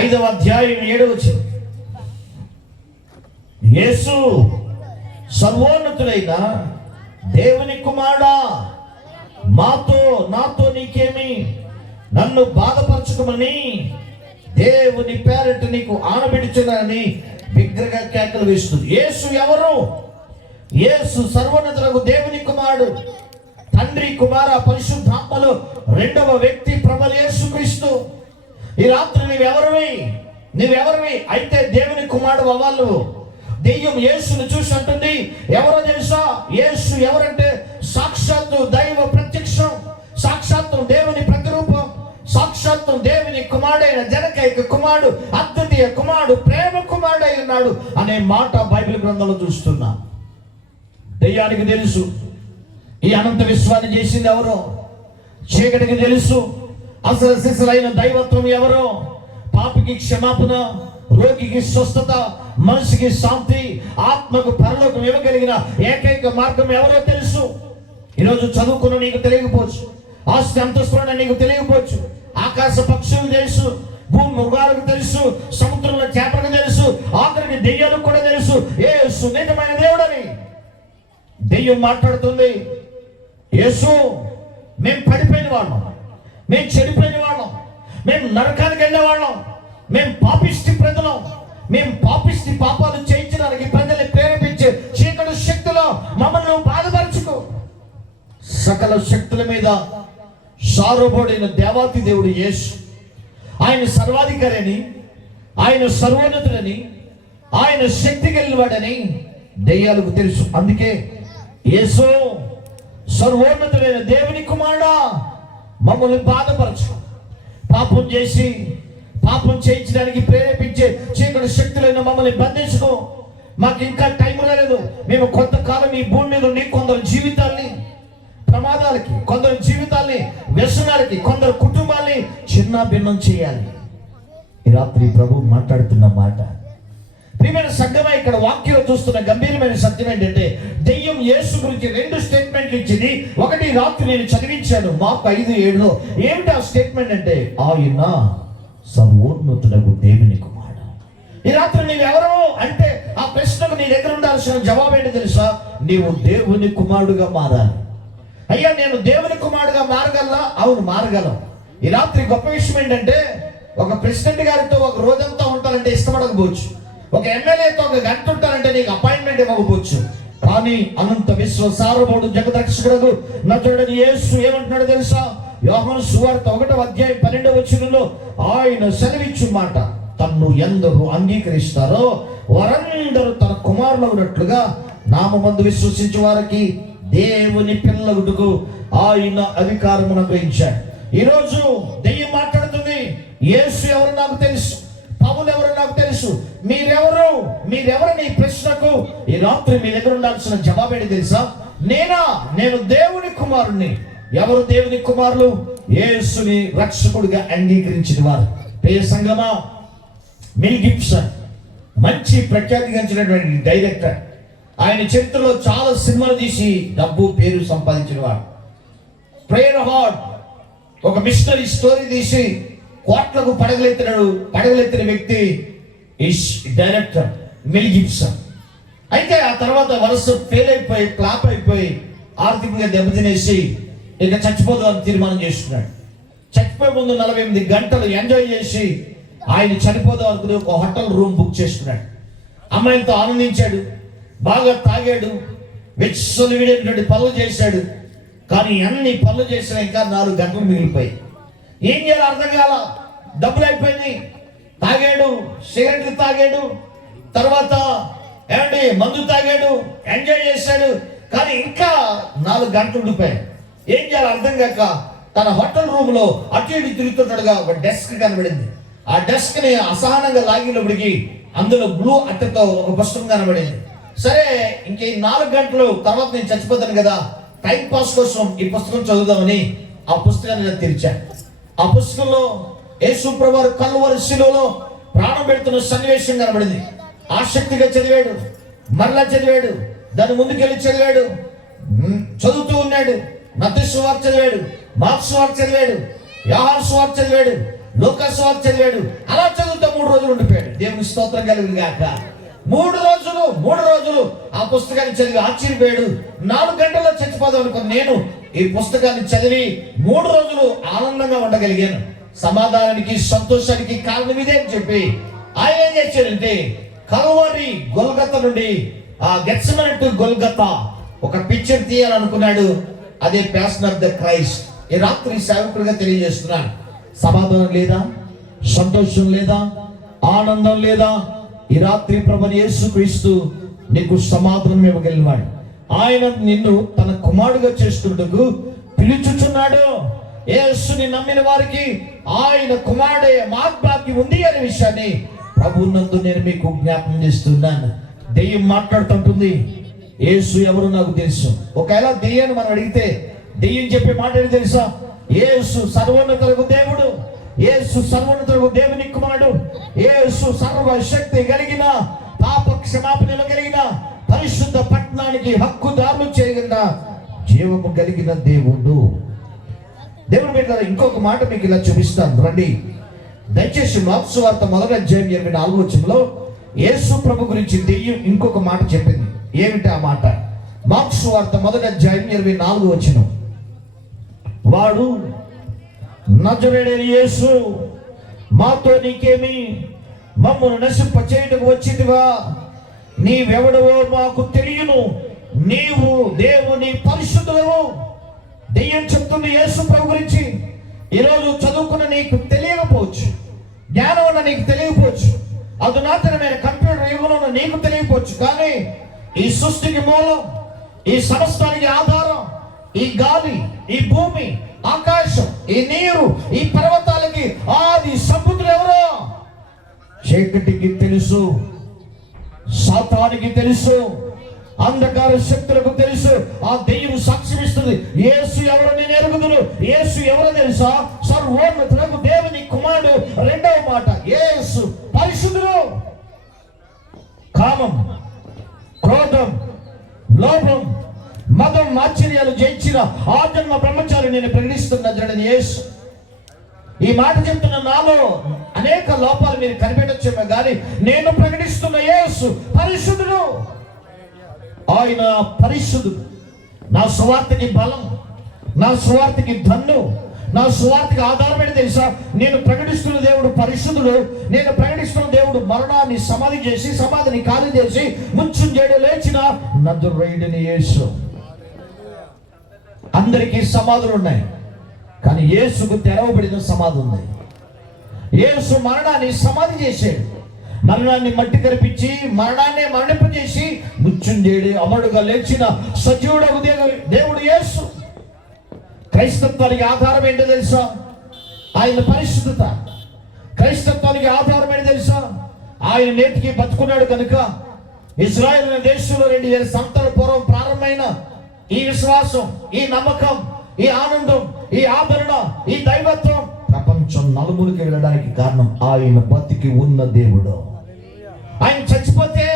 5వ అధ్యాయం 7వ వచనం. యేసు, సర్వోన్నతుడైన దేవుని కుమారుడా, నాతో నీకేమి? నన్ను బాధపరచుకోమని దేవుని పేరట నీకు ఆనబెడుచున్నానని బిగ్గరగా కేకలు వేస్తుంది. యేసు ఎవరు? యేసు సర్వోన్నతులకు దేవుని కుమారుడు, తండ్రి కుమార పరిశుద్ధాత్మలో 2వ వ్యక్తి ప్రభువు యేసుక్రీస్తు. ఈ రాత్రి నీవెవరివి అయితే దేవుని కుమారుడు అవ్వాలి. దెయ్యం యేసును చూసి అంటుంది, ఎవరో తెలుసా? యేసు ఎవరంటే సాక్షాత్తు దైవ ప్రత్యక్షం, సాక్షాత్తు దేవుని ప్రతిరూపం, సాక్షాత్తు దేవుని కుమారుడైన జనకైక కుమారుడు, అద్వితీయ కుమారుడు, ప్రేమ కుమారుడు అయి ఉన్నాడు అనే మాట బైబిల్ గ్రంథంలో చూస్తున్నా. దెయ్యానికి తెలుసు ఈ అనంత విశ్వాన్ని చేసింది ఎవరో. చీకటికి తెలుసు అసలు శిశులైన దైవత్వం ఎవరో. పాపికి క్షమాపణ, రోగికి స్వస్థత, మనిషికి శాంతి, ఆత్మకు పరలోకం ఇవ్వగలిగిన ఏకైక మార్గం ఎవరో తెలుసు. ఈరోజు చదువుకున్న నీకు తెలియకపోవచ్చు, ఆస్తి అంతస్తున్న నీకు తెలియకపోవచ్చు, ఆకాశ పక్షులు తెలుసు, భూమి మృగాలకు తెలుసు, సముద్రంలో చేపలకు తెలుసు, ఆఖరికి దెయ్యాలకు కూడా తెలుసు యేసు నిజమైన దేవుడని. దెయ్యం మాట్లాడుతుంది, యేసు మేము పడిపోయిన వాళ్ళం, మేము చెడిపోయిన వాళ్ళం, మేము నరకానికి వెళ్ళేవాళ్ళం, మేము పాపిష్టి ప్రజలం, మేము పాపిష్టి పాపాలు చేయించడానికి ప్రజల్ని ప్రేరేపించే చీకటి శక్తిలో మమ్మల్ని బాధపరచుకో. సకల శక్తుల మీద సార్వభౌడైన దేవాతి దేవుడు యేసు, ఆయన సర్వాధికారి అని, ఆయన సర్వోన్నతుడని, ఆయన శక్తి కలిగినవాడని దెయ్యాలకు తెలుసు. అందుకే యేసు సర్వోన్నతుడైన దేవుని కుమారుడా మమ్మల్ని బాధపరచు, పాపం చేసి పాపం చేయించడానికి ప్రేరేపించే చీకటి శక్తులైన మమ్మల్ని బంధించుకో. మాకు ఇంకా టైం లేదు, మేము కొంతకాలం ఈ భూమి మీద ఉండి కొందరు జీవితాల్ని ప్రమాదాలకి, కొందరు జీవితాల్ని వ్యసనాలకి, కొందరు కుటుంబాల్ని చిన్న భిన్నం చేయాలి. ఈ రాత్రి ప్రభు మాట్లాడుతున్న మాట ప్రియమైన సంఘమే, ఇక్కడ వాక్యం చూస్తున్న గంభీరమైన సత్యం ఏంటంటే దెయ్యం యేసు గురించి 2 స్టేట్మెంట్లు ఇచ్చింది. ఒకటి రాత్రి నేను చదివించాను మార్కు 5:7. ఏమిటి ఆ స్టేట్మెంట్ అంటే ఆయన సర్వోన్నతుడగు దేవుని కుమారుడు. ఈ రాత్రి నీవు ఎవరు అంటే ఆ ప్రశ్నకు నీ దగ్గర ఉండాల్సిన జవాబు ఏంటో తెలుసా? నీవు దేవుని కుమారుడుగా మారాలి. అయ్యా నేను దేవుని కుమారుడుగా మారగలనా? అవును, మారగలం. ఈ రాత్రి గొప్ప విషయం ఏంటంటే ఒక ప్రెసిడెంట్ గారితో ఒక రోజంతా ఉంటారంటే ఇష్టపడకపోవచ్చు, ఒక ఎమ్మెల్యేతో ఒక గంట ఉంటారంటే నీకు అపాయింట్మెంట్ ఇవ్వకపోవచ్చు, కానీ అనంత విశ్వ సార్వభౌముడు జగదక్షకుడు నజరుడైన యేసు ఏమంటున్నాడు తెలుసా? యోహాను సువార్త 1:12 ఆయన సెలవిచ్చు మాట, తన్ను ఎందరూ అంగీకరిస్తారో వారందరూ తన కుమారులు ఉన్నట్లుగా నామమందు విశ్వసించే వారికి దేవుని పిల్లగుటకు ఆయన అధికారమును అనుగ్రహించాడు. ఈరోజు దెయ్యం మాట్లాడుతుంది, యేసు ఎవరు నాకు తెలుసు, పౌలు ఎవరు నాకు తెలుసు, మీరెవరని ప్రశ్నకు ఈ రాత్రి మీ దగ్గర ఉండాల్సిన జవాబు ఏంటి తెలుసా? నేను దేవుని కుమారుణ్ణి. ఎవరు దేవుని కుమారులు? యేసుని రక్షకుడిగా అంగీకరించిన వారు. ప్రియ సంగమా, మెల్ గిబ్సన్ మంచి ప్రఖ్యాతిగాంచినటువంటి డైరెక్టర్. ఆయన చరిత్రలో చాలా సినిమాలు తీసి డబ్బు పేరు సంపాదించిన వాడు. ప్రేయర్ హార్ట్ ఒక మిషనరీ స్టోరీ తీసి కోట్లకు పడగలెత్తిన వ్యక్తి డైరెక్టర్ మెల్ గిబ్సన్. అయితే ఆ తర్వాత వరుస ఫెయిల్ అయిపోయి, ఫ్లాప్ అయిపోయి, ఆర్థికంగా దెబ్బతినేసి ఇక చచ్చిపోదామని తీర్మానం చేసుకున్నాడు. చచ్చిపోయే ముందు 48 గంటలు ఎంజాయ్ చేసి ఆయన చనిపోదాం అనుకుని ఒక హోటల్ రూమ్ బుక్ చేసుకున్నాడు. అమ్మాయిలతో ఆనందించాడు, బాగా తాగాడు, విచ్చలవిడేటువంటి పనులు చేశాడు. కానీ అన్ని పనులు చేసిన ఇంకా 4 గంటలు మిగిలిపోయాయి. ఏం చేయాలో అర్థం కాల, డబ్బులు అయిపోయినాయి. తాగాడు, సిగరెట్లు తాగాడు, తర్వాత మందు తాగాడు, ఎంజాయ్ చేశాడు, కానీ ఇంకా 4 గంటలు ఉండిపోయాయి. ఏం చేయాలో అర్థం కాక తన హోటల్ రూమ్ లో అటు ఇటు తిరుగుతుంటాడుగా ఒక డెస్క్ కనబడింది. ఆ డెస్క్ ని అసహనంగా లాగినప్పటికి అందులో బ్లూ అట్టతో ఒక పుస్తకం కనబడింది. సరే ఇంకే 4 గంటలు తర్వాత నేను చచ్చిపోతాను కదా, టైం పాస్ కోసం ఈ పుస్తకం చదువుదామని ఆ పుస్తకాన్ని తెరిచాను. ఆ పుస్తకంలో యేసు ప్రభువు కల్వరి శిలువలో ప్రాణం పెడుతున్న సన్నివేశం కనబడింది. ఆసక్తిగా చదివాడు, మరలా చదివాడు, దాని ముందుకెళ్ళి చదివాడు, చదువుతూ ఉన్నాడు. మత్తయి సువార్త చదివాడు, మార్కు సువార్త చదివాడు, యోహాను సువార్త చదివాడు, లూకా సువార్త చదివాడు. అలా చదువుతూ 3 రోజులు ఉండిపోయాడు. దేవుని స్తోత్రం కలుగును గాక. 3 రోజులు ఆ పుస్తకాన్ని చదివి ఆశ్చర్యపోయాడు. 4 గంటల్లో చచ్చిపోదాం అనుకుని నేను ఈ పుస్తకాన్ని చదివి 3 రోజులు ఆనందంగా ఉండగలిగాను. సమాధానానికి, సంతోషానికి కారణం ఇదే అని చెప్పి ఆయన ఏం చేశాడంటే కల్వరి గొల్గొతా నుండి ఆ గెత్సెమనే టు గొల్గొతా ఒక పిక్చర్ తీయాలనుకున్నాడు. అదే ప్యాషన్ ఆఫ్ ద క్రైస్ట్. ఈ రాత్రి సేవకుడిగా తెలియజేస్తున్నాను, సమాధానం లేదా, సంతోషం లేదా, ఆనందం లేదా? ఈ రాత్రి ప్రభువైన యేసుక్రీస్తు నీకు సమాధానం ఇవ్వగలిగినాడు. ఆయన నిన్ను తన కుమారుడుగా చేస్తున్నట్టుకు పిలుచుచున్నాడు. యేసుని నమ్మిన వారికి ఆయన కుమారుడే మార్గభాగ్యం ఉంది అనే విషయాన్ని ప్రభువునందు నేను మీకు జ్ఞాపకం చేస్తున్నాను. దెయ్యం మాట్లాడుతుంటుంది, యేసు ఎవరు నాకు తెలుసు. ఒకవేళ దెయ్యాన్ని మనం అడిగితే దెయ్యం చెప్పే మాట ఏంటి తెలుసా? యేసు సర్వోన్నతులకు దేవుడు, యేసు సర్వోన్నతులకు దేవుని కుమారుడు, యేసు సర్వశక్తి కలిగిన, పాప క్షమాపణ కలిగిన, పరిశుద్ధ పట్టణానికి హక్కుదారులు చేయగలిగిన జీవము కలిగిన దేవుడు. దేవుని బిడ్డలారా, ఇంకొక మాట మీకు ఇలా చూపిస్తాను రండి. దయచేసి మార్క్సు వార్త 1వ అధ్యాయం 24వ వచనంలో యేసు ప్రభు గురించి దెయ్యం ఇంకొక మాట చెప్పింది. ఏమిటి ఆ మాట? మార్క్సు వార్త 1వ అధ్యాయం 24వ వచనం. వాడు, నజరేయుడైన యేసు, మాతో నీకేమి? మమ్మను నశింప చేయటకు వచ్చితివా? నీవెవడవో మాకు తెలియను, నీవు దేవుని పరిశుద్ధుడవు. దెయ్యం చెప్తుంది యేసు ప్రభు గురించి. ఈరోజు చదువుకున్న నీకు తెలియకపోవచ్చు, జ్ఞానం ఉన్న నీకు తెలియకపోవచ్చు, అధునాతనమైన కంప్యూటర్ యుగంలో ఉన్న నీకు తెలియకపోవచ్చు, కానీ ఈ సృష్టికి మూలం, ఈ సమస్తానికి ఆధారం, ఈ గాలి, ఈ భూమి, ఆకాశం, ఈ నీరు, ఈ పర్వతాలకి ఆది సంబుద్ధులు ఎవరో? చీకటికి తెలుసు, సాతానికి తెలుసు, అంధకార శక్తులకు తెలుసు. ఆ దెయ్యం సాక్ష్యం ఇస్తుంది, యేసు ఎవరో నేను ఎరుగుదును. యేసు ఎవరో తెలుసా? సర్వోన్నతులకు దేవుని కుమారుడు. రెండవ మాట, యేసు పరిశుద్ధుడు. కామం, క్రోధం, లోభం, మదం, ఆశ్చర్యాలు జయించిన ఆ జన్మ బ్రహ్మచారి నేను ప్రకటిస్తున్న యేసు. ఈ మాట చెప్తున్న నాలో అనేక లోపాలు మీరు కనిపెట్టొచ్చేమో, కానీ నేను ప్రకటిస్తున్న యేసు పరిశుద్ధుడు. ఆయన పరిశుద్ధుడు. నా సువార్తకి బలం, నా సువార్తకి దన్ను, నా సువార్తకి ఆధారమైన తెలుసా? నేను ప్రకటిస్తున్న దేవుడు పరిశుద్ధుడు. నేను ప్రకటిస్తున్న దేవుడు మరణాన్ని సమాధి చేసి, సమాధిని ఖాళీ చేసి, మృత్యుంజయుడు లేచిన నజరేయుడైన యేసు. అందరికీ సమాధులు ఉన్నాయి, కానీ యేసుకు తెరవబడిన సమాధి ఉంది. యేసు మరణాన్ని సమాధి చేశాడు. మరణాన్ని మట్టి కరిపించి, మరణాన్ని మరణింపజేసి, మృత్యుంజయుడు అమరుడుగా లేచిన సజీవుడగు దేవుడు యేసు. క్రైస్తత్వానికి ఆధారం ఏంటో తెలుసా? ఆయన పరిశుద్ధత. క్రైస్తత్వానికి ఆధారం ఏంటో తెలుసా? ఆయన నేటికి బతుకున్నాడు కనుక ఇశ్రాయేలు దేశంలో 2000 సంవత్సరాల పూర్వం ప్రారంభమైన ఈ విశ్వాసం, ఈ నమ్మకం, ఈ ఆనందం, ఈ ఆదరణ, ఈ దైవత్వం ప్రపంచం నలుమూలకి వెళ్ళడానికి కారణం ఆయన బతికి ఉన్న దేవుడు. ఆయన చచ్చిపోతే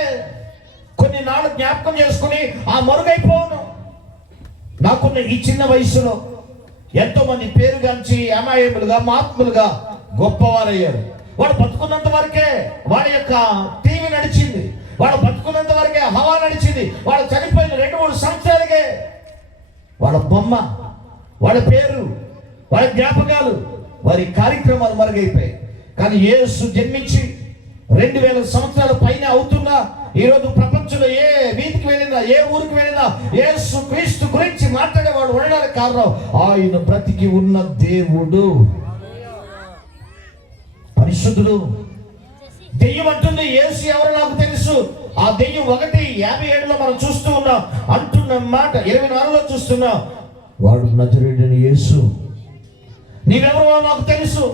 కొన్ని నాళ్ళు జ్ఞాపకం చేసుకుని ఆ మరుగైపోను. నాకున్న ఈ చిన్న వయసులో ఎంతో మంది పేరుగాంచి అమాయకులుగా, మహాత్ములుగా గొప్పవారయ్యారు. వాడు బతుకున్నంత వరకే వాడి యొక్క టీవీ నడిచింది, వాడు బతుకున్నంత వరకే హవా నడిచింది. వాడు చనిపోయిన 2-3 సంవత్సరాలకే వాళ్ళ బొమ్మ, వాళ్ళ పేరు, వాళ్ళ జ్ఞాపకాలు, వారి కార్యక్రమాలు మరుగైపోయాయి. కానీ యేసు జన్మించి 2000 సంవత్సరాల పైన అవుతున్నా ఈరోజు ప్రపంచంలో ఏ వీధికి వెళ్ళినా, ఏ ఊరికి వెళ్ళినా యేసు క్రీస్తు గురించి మాట్లాడేవాడు ఉండడానికి కారణం ఆయన బ్రతికి ఉన్న దేవుడు, పరిశుద్ధుడు. దెయ్యం అంటుంది యేసు ఎవరో నాకు తెలుసు. ఆ దెయ్యం 1:57లో మనం చూస్తూ ఉన్నాం. అంటున్న మాట 24లో చూస్తున్నాం, వాడు నజరేయుడైన యేసు. నీవెవరో నాకు తెలుసు.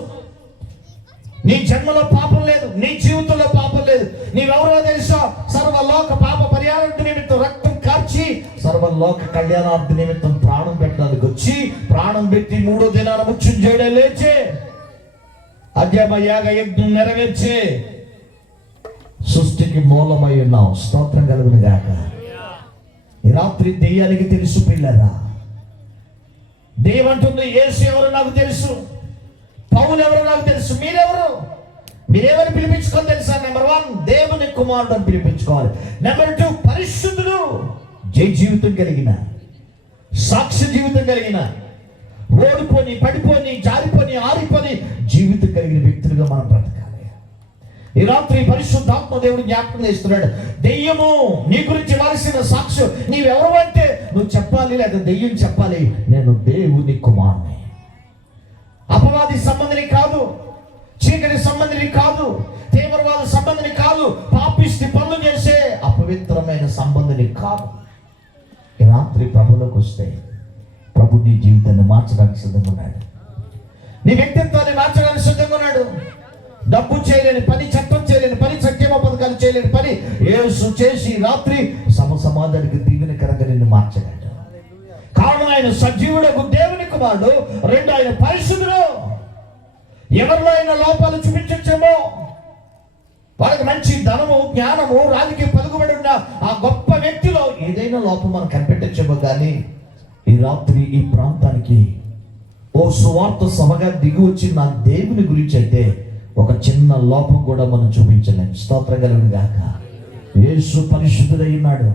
నీ జన్మలో పాపం లేదు, నీ జీవితంలో పాపం లేదు. నీవెవరో తెలుసా? సర్వలోక పాప పరిహారార్థి నిమిత్తం రక్తం కార్చి, సర్వలోక కళ్యాణార్థి నిమిత్తం ప్రాణం పెట్టడానికి వచ్చి, ప్రాణం పెట్టి 3వ దినాన మృత్యుంజయుడే లేచే, అధ్యాయ యాగ యజ్ఞం నెరవేర్చే సృష్టికి మూలమై ఉన్నాం. స్తోత్రం కలుగును గాక. ఈ రాత్రి దెయ్యానికి తెలుసు పిల్లరా. దెయ్యం అంటుంది యేసు ఎవరో నాకు తెలుసు, పౌలు ఎవరో నాకు తెలుసు. మీరెవరు? మీరేమని పిలిపించుకోవాలి తెలుసా? నెంబర్ 1 దేవుని కుమారుడు అని పిలిపించుకోవాలి. నెంబర్ 2 పరిశుద్ధుడు, జై జీవితం కలిగిన, సాక్ష్య జీవితం కలిగిన, ఓడిపోని, పడిపోని, జారిపోని, ఆరిపోని జీవితం కలిగిన వ్యక్తులుగా మనం బ్రతకాలి. ఈ రాత్రి పరిశుద్ధాత్మ దేవుడు జ్ఞాపకం చేస్తున్నాడు. దెయ్యము నీ గురించి ఇవ్వాల్సిన సాక్ష్యం నీవెవరు అంటే నువ్వు చెప్పాలి, లేదా దెయ్యం చెప్పాలి, నేను దేవుని కుమారుని. అపవాది సంబంధిని కాదు, చీకటి సంబంధిని కాదు, తీవ్రవాద సంబంధిని కాదు, పాపిష్టి పనులు చేసే అపవిత్రమైన సంబంధిని కాదు. ఈ రాత్రి ప్రభులోకి వస్తే ప్రభు నీ జీవితాన్ని మార్చడానికి సిద్ధంగా ఉన్నాడు. నీ వ్యక్తిత్వాన్ని మార్చడానికి సిద్ధంగా ఉన్నాడు. డబ్బు చేయలేని పని, చట్టం చేయలేని పని, సంక్షేమ పథకాలు చేయలేని పని యేసు చేసి రాత్రి సమాజానికి దీవెనకరంగా నిన్ను మార్చగలడు. కారణం ఆయన సజీవుడకు దేవుని కుమారుడు. 2 ఆయన పరిశుద్ధుడు. ఎవరిలో అయినా లోపాలు చూపించచ్చేమో, వాళ్ళకి మంచి ధనము, జ్ఞానము, రాజకీయ పలుకుబడి ఉన్న ఆ గొప్ప వ్యక్తిలో ఏదైనా లోపం మనం కనిపెట్టచ్చేమో, కానీ ఈ రాత్రి ఈ ప్రాంతానికి ఓ సువార్త సభగా దిగి వచ్చి నా దేవుని గురించి అయితే ఒక చిన్న లోపం కూడా మనం చూపించలేం. స్తోత్రం కలుగును గాక. యేసు పరిశుద్ధుడై ఉన్నాడు,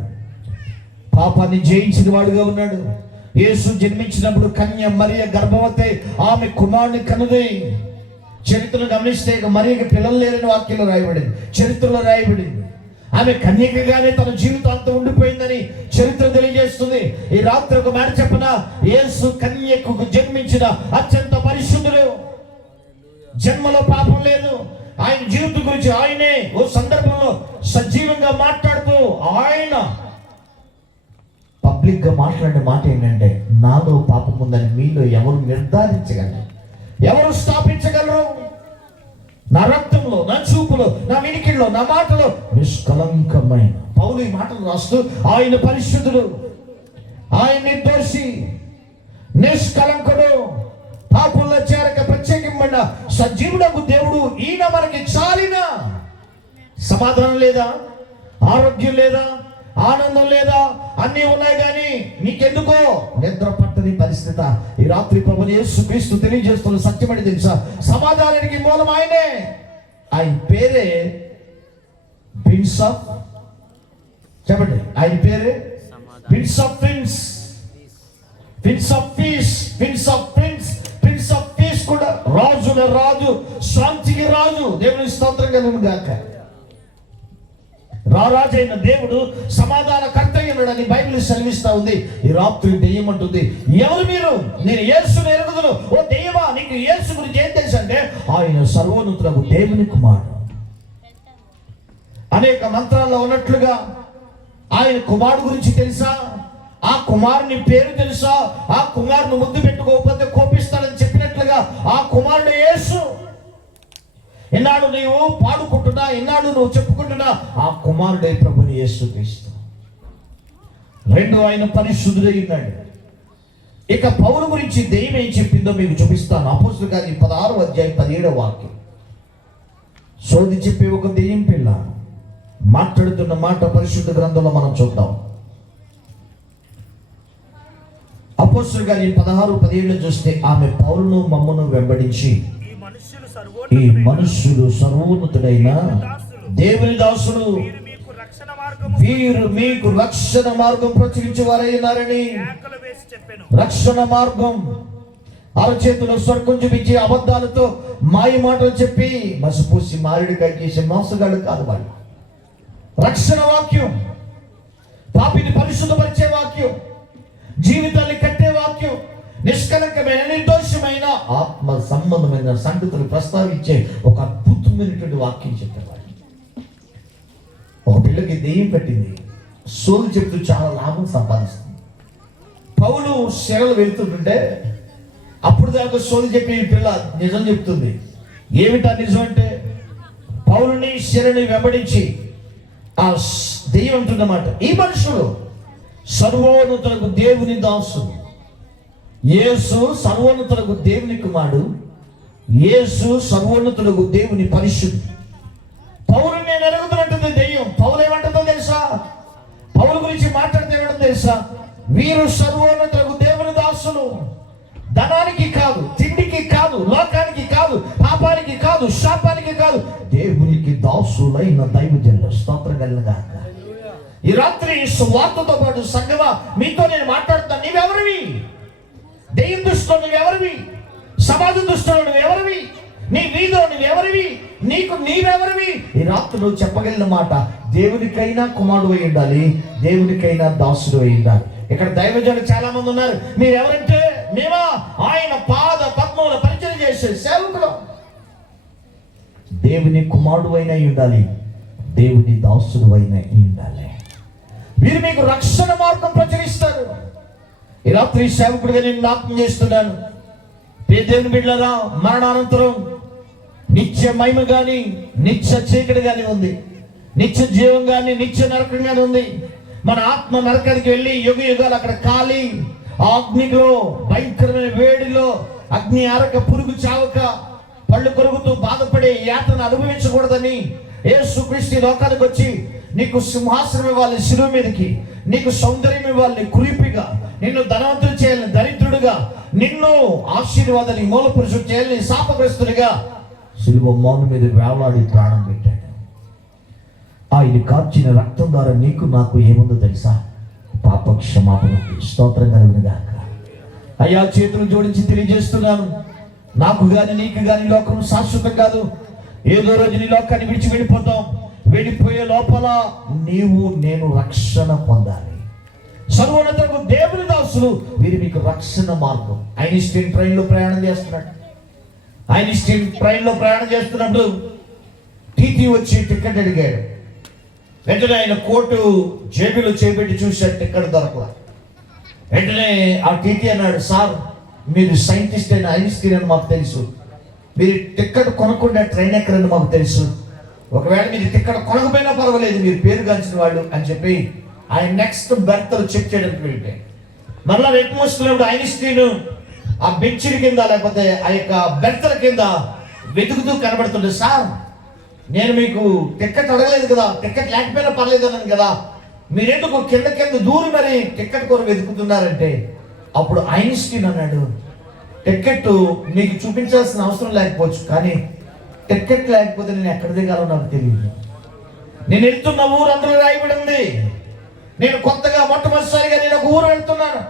పాపాన్ని జయించిన వాడుగా ఉన్నాడు. యేసు జన్మించినప్పుడు కన్య మరియ గర్భవతి, ఆమె కుమారుని కనుది. చరిత్రను గమనిస్తే మరియకి పిల్లలు లేరని వాక్యంలో రాయబడింది, చరిత్రలో రాయబడింది. ఆమె కన్యకగానే తన జీవితాంతం ఉండిపోయిందని చరిత్ర తెలియజేస్తుంది. ఈ రాత్రి ఒక మాట చెప్పన, యేసు కన్యకు జన్మించిన అత్యంత పరిశుద్ధుడు, జన్మలో పాపం లేదు. ఆయన జీవితం గురించి ఆయనే ఓ సందర్భంలో సజీవంగా మాట్లాడుతూ ఆయన పబ్లిక్ గా మాట్లాడిన మాట ఏంటంటే, నాలో పాపం ఉందని మీలో ఎవరు నిర్ధారించగలరు, ఎవరు స్థాపించగలరు? నా రక్తంలో, నా చూపులో, నా వినికిడిలో, నా మాటలో నిష్కలంకమైన. పౌలు ఈ మాటలు రాస్తూ ఆయన పరిశుద్ధుడు, ఆయన నిర్దోషి, నిష్కలంకుడు, పాపుల్లో చేరక ప్రత్యేకింపబడిన సజీవుడకు దేవుడు. ఈయన మనకి చాలిన సమాధానం లేదా, ఆరోగ్యం లేదా, ఆనందం లేదా, అన్నీ ఉన్నాయి కానీ నీకెందుకో నిద్ర పట్టని పరిస్థితి. ఈ రాత్రి ప్రభువు యేసుక్రీస్తు తెలియజేస్తున్న సత్యమని తెలుసా, సమాధానానికి మూలం ఆయనే. ఆయన పేరే ప్రిన్స్ ఆఫ్, చెప్పండి, ఆయన పేరే prince of prince, prince of piece, prince of prince, prince of piece కూడా, రాజుల రాజు, శాంతికి రాజు. దేవుని స్తోత్రం కలుగును గాక. రారాజైన దేవుడు సమాధాన కర్త ఉన్నాడని బైబిల్ సెలవిస్తా ఉంది. ఈ రాత్రి దెయ్యం అంటుంది, ఎవరు మీరు? నేను యేసుని ఎరుగుదును. ఓ దెయ్యమా, నీకు యేసు గురించి ఏం తెలుసు అంటే ఆయన సర్వోన్నతులకు దేవుని కుమారుడు. అనేక మంత్రాల్లో ఉన్నట్లుగా ఆయన కుమారుడు గురించి తెలుసా? ఆ కుమారుని పేరు తెలుసా? ఆ కుమారుని ముద్దు పెట్టుకోకపోతే కోపిస్తాడని చెప్పినట్లుగా ఆ కుమారుడు యేసు. ఎన్నాడు నీవు పాడుకుంటున్నా, ఎన్నాడు నువ్వు చెప్పుకుంటున్నా, ఆ కుమారుడే ప్రభుని యేసుక్రీస్తు. రెండు, ఆయన పరిశుద్ధుడై ఉన్నాడు. ఇక పౌలు గురించి దెయ్యం ఏం చెప్పిందో మీకు చూపిస్తాను. అపోస్తలుల కార్యం 16వ అధ్యాయం 17వ వాక్యం. సోది చెప్పే ఒక దెయ్యం పిల్ల మాట్లాడుతున్న మాట పరిశుద్ధ గ్రంథంలో మనం చూద్దాం. అపోస్తలుల కార్యం 16:17 చూస్తే, ఆమె పౌలును మమ్మును వెంబడించి, ఈ మనుష్యుడు సర్వోన్నతుడైన దేవుని దాసుడు, వీరు మీకు రక్షణ మార్గం ప్రచురించేవారై ఉన్నారని. రక్షణ మార్గం అరచేతిలో స్వర్గం చూపించి అబద్ధాలతో మాయ మాటలు చెప్పి మసిపూసి మారిడి కట్టేసి మోసగాడు కాదు వాళ్ళు. రక్షణ వాక్యం, పాపిని పరిశుద్ధపరిచే వాక్యం, జీవితాన్ని కట్టే వాక్యం, నిష్కలంకమైన నిర్దోషమైన ఆత్మ సంబంధమైన సంగతులు ప్రస్తావించే ఒక అద్భుతమైనటువంటి వాక్యం చెప్పేవాడు. ఒక పిల్లకి దెయ్యం పెట్టింది, సోలు చెప్తూ చాలా లాభం సంపాదిస్తుంది. పౌలు శరలు వెళ్తుంటుంటే అప్పుడు దాకా సోలు చెప్పి ఈ పిల్ల నిజం చెప్తుంది. ఏమిటా నిజం అంటే, పౌలుని శరణి వెంబడించి ఆ దెయ్యం అంటున్నమాట, ఈ మనుషుడు సర్వోన్నతులకు దేవుని దాసుడు. యేసు సర్వోన్నతులకు దేవుని కుమారుడు, యేసు సర్వోన్నతులకు దేవుని పరిశుద్ధుడు. పౌలు నేను ఎరుగుతున్నట్టుంది దెయ్యం. పౌలు ఏమంటుందో తెలుసా? పౌలు గురించి మాట్లాడితే ఏమంటుందో తెలుసా? వీరు సర్వోన్నతులకు దేవుని దాసులు. ధనానికి కాదు, తిండికి కాదు, లోకానికి కాదు, పాపానికి కాదు, శాపానికి కాదు, దేవునికి దాసులైన దైవజనులు. స్తోత్రం కలుగును గాక. ఈ రాత్రి సువార్తతో పాటు సంగమా మీతో నేను మాట్లాడుతాను. నీవెవరివి? దెయ్యం దృష్టిలో నువ్వెవరివి? సమాజ దృష్టిలో నువ్వెవరివి? నీ వీధిలో నువ్వెవరివి? నీవెవరివి? ఈ రాత్రి నువ్వు చెప్పగలిగిన మాట, దేవునికైనా కుమారుడు అయి ఉండాలి, దేవునికైనా దాసుడు అయి ఉండాలి. ఇక్కడ దైవజనులు చాలా మంది ఉన్నారు. మీరెవరంటే, మేమా ఆయన పాద పద్మముల పరిచయం చేసే సేవకులు. దేవుని కుమారుడు అయినా ఉండాలి, దేవుని దాసుడు అయినా ఉండాలి. వీరు మీకు రక్షణ మార్గం ప్రచురిస్తారు. ఈ రాత్రి సేవకుడిగా నేను జ్ఞాపకం చేస్తున్నాను. దేవుని బిడ్డలారా, మరణానంతరం నిత్య మహిమ గాని, నిత్య చీకటి గాని ఉంది, నిత్య జీవం గాని, నిత్య నరకం గాని ఉంది. మన ఆత్మ నరకానికి వెళ్ళి యుగ యుగాలు అక్కడ కాలి ఆ అగ్నిలో, భయంకరమైన వేడిలో, అగ్ని ఆరక పురుగు చావక పళ్ళు కొరుగుతూ బాధపడే యాతను అనుభవించకూడదని యేసుక్రీస్తు ఈ లోకానికి వచ్చి నీకు సింహాసనం ఇవ్వాలి శిలువ మీదకి, నీకు సౌందర్యం ఇవ్వాలి కురిపిగా, నిన్ను ధనవంతుడు చేయాలని దరిద్రుడుగా, నిన్ను ఆశీర్వాదాన్ని మూల పురుషుడు చేయాలని శాపగ్రస్తుడిగా శిలువ మౌన మీద వేలాడి ప్రాణం పెట్టాడు. ఆయన కార్చిన రక్తం ద్వారా నీకు నాకు ఏముందో తెలుసా? పాప క్షమాపణ. స్తోత్రం కలుగును గాక. అయ్యా, చేతులు జోడించి తెలియజేస్తున్నాను, నాకు గాని నీకు గాని లోకం శాశ్వతం కాదు. ఏదో రోజు నీ లోకాన్ని విడిచి వెళ్ళిపోతాం. వెళ్ళిపోయే లోపల నీవు నేను రక్షణ పొందాలి. సర్వోన్నతకు దేవుని దాసులు వీరు మీకు రక్షణ మార్గం. ఐన్స్టీన్ ట్రైన్లో ప్రయాణం చేస్తున్నాడు. ఐన్స్టీన్ ట్రైన్లో ప్రయాణం చేస్తున్నప్పుడు టీటీ వచ్చి టికెట్ అడిగాడు. వెంటనే ఆయన కోటు జేబులో చేపెట్టి చూశాడు, టికెట్ దొరకలా. వెంటనే ఆ టీటీ అన్నాడు, సార్ మీరు సైంటిస్ట్ అయిన ఐన్స్టీన్ అని మాకు తెలుసు, మీరు టికెట్ కొనకుండా ట్రైన్ ఎక్కరని మాకు తెలుసు, ఒకవేళ మీరు టికెట్ కొనకపోయినా పర్వాలేదు, మీరు పేరు గాంచిన వాళ్ళు అని చెప్పి ఆయన నెక్స్ట్ బెర్త్లు చెక్ చేయడానికి వెళ్ళిపోయాడు. మళ్ళా రెట్ మోస్తున్నప్పుడు ఐన్స్టీన్ ఆ బెంచీల కింద లేకపోతే ఆ యొక్క బెర్త్ల కింద వెతుకుతూ కనబడుతుండే, సార్ నేను మీకు టికెట్ అడగలేదు కదా, టికెట్ లేకపోయినా పర్లేదు అన్నాను కదా, మీరెందుకు కింద దూరి మరి టికెట్ కొరకు వెతుకుతున్నారంటే అప్పుడు ఐన్స్టీన్ అన్నాడు, టికెట్ మీకు చూపించాల్సిన అవసరం లేకపోవచ్చు, కానీ టికెట్ లేకపోతే నేను ఎక్కడ దిగాలో నాకు తెలియదు. నేను వెళ్తున్న ఊరు అందులో రాయబడి ఉంది. నేను కొత్తగా మొట్టమొదటిసారిగా నేను ఒక ఊరు వెళ్తున్నాను.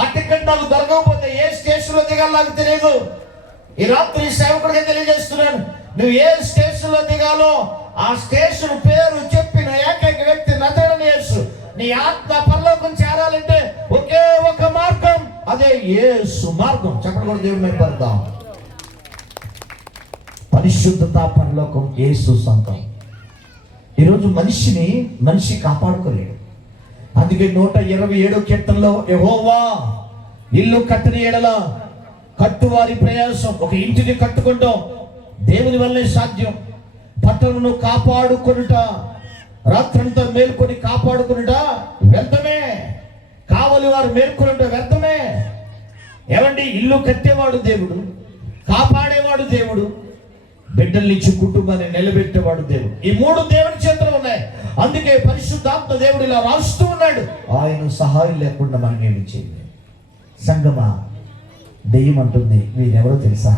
ఆ టికెట్ నాకు దొరకకపోతే ఏ స్టేషన్లో దిగాలో నాకు తెలియదు. ఈ రాత్రి సేవకుడిగా తెలియజేస్తున్నాను, నువ్వు ఏ స్టేషన్లో దిగాలో ఆ స్టేషన్ పేరు చెప్పిన ఏకైక వ్యక్తి నజరేయుడైన యేసు. నీ ఆత్మ పరలోకం చేరాలంటే ఒకే ఒక మార్గం, అదే యేసు మార్గం. చెప్పండి కూడా దేవుని మీద పడదాం. పరిశుద్ధత, పరలోకం, యేసు సొంతం. ఈరోజు మనిషి కాపాడుకోలేడు. అందుకే 127వ కీర్తనలో యెహోవా ఇల్లు కట్టని ఎడల కట్టువారి ప్రయాసం. ఒక ఇంటిని కట్టుకుంటాం దేవుని వల్లే సాధ్యం. పట్టణమును కాపాడుకొనుట, రాత్రంతా మేల్కొని కాపాడుకొనుట వ్యర్థమే. కావలి వారు మేల్కొనుట వ్యర్థమే. ఏమండి, ఇల్లు కట్టేవాడు దేవుడు, కాపాడేవాడు దేవుడు, బిడ్డల్నిచ్చి కుటుంబాన్ని నిలబెట్టేవాడు దేవుడు. ఈ మూడు దేవుని చేతులు ఉన్నాయి. అందుకే పరిశుద్ధాత్మ దేవుడు ఇలా రాస్తూ ఉన్నాడు, ఆయన సహాయం లేకుండా మనం ఏమి చేయలేదు. సంగమా, దెయ్యం అంటుంది, వీరెవరో తెలుసా?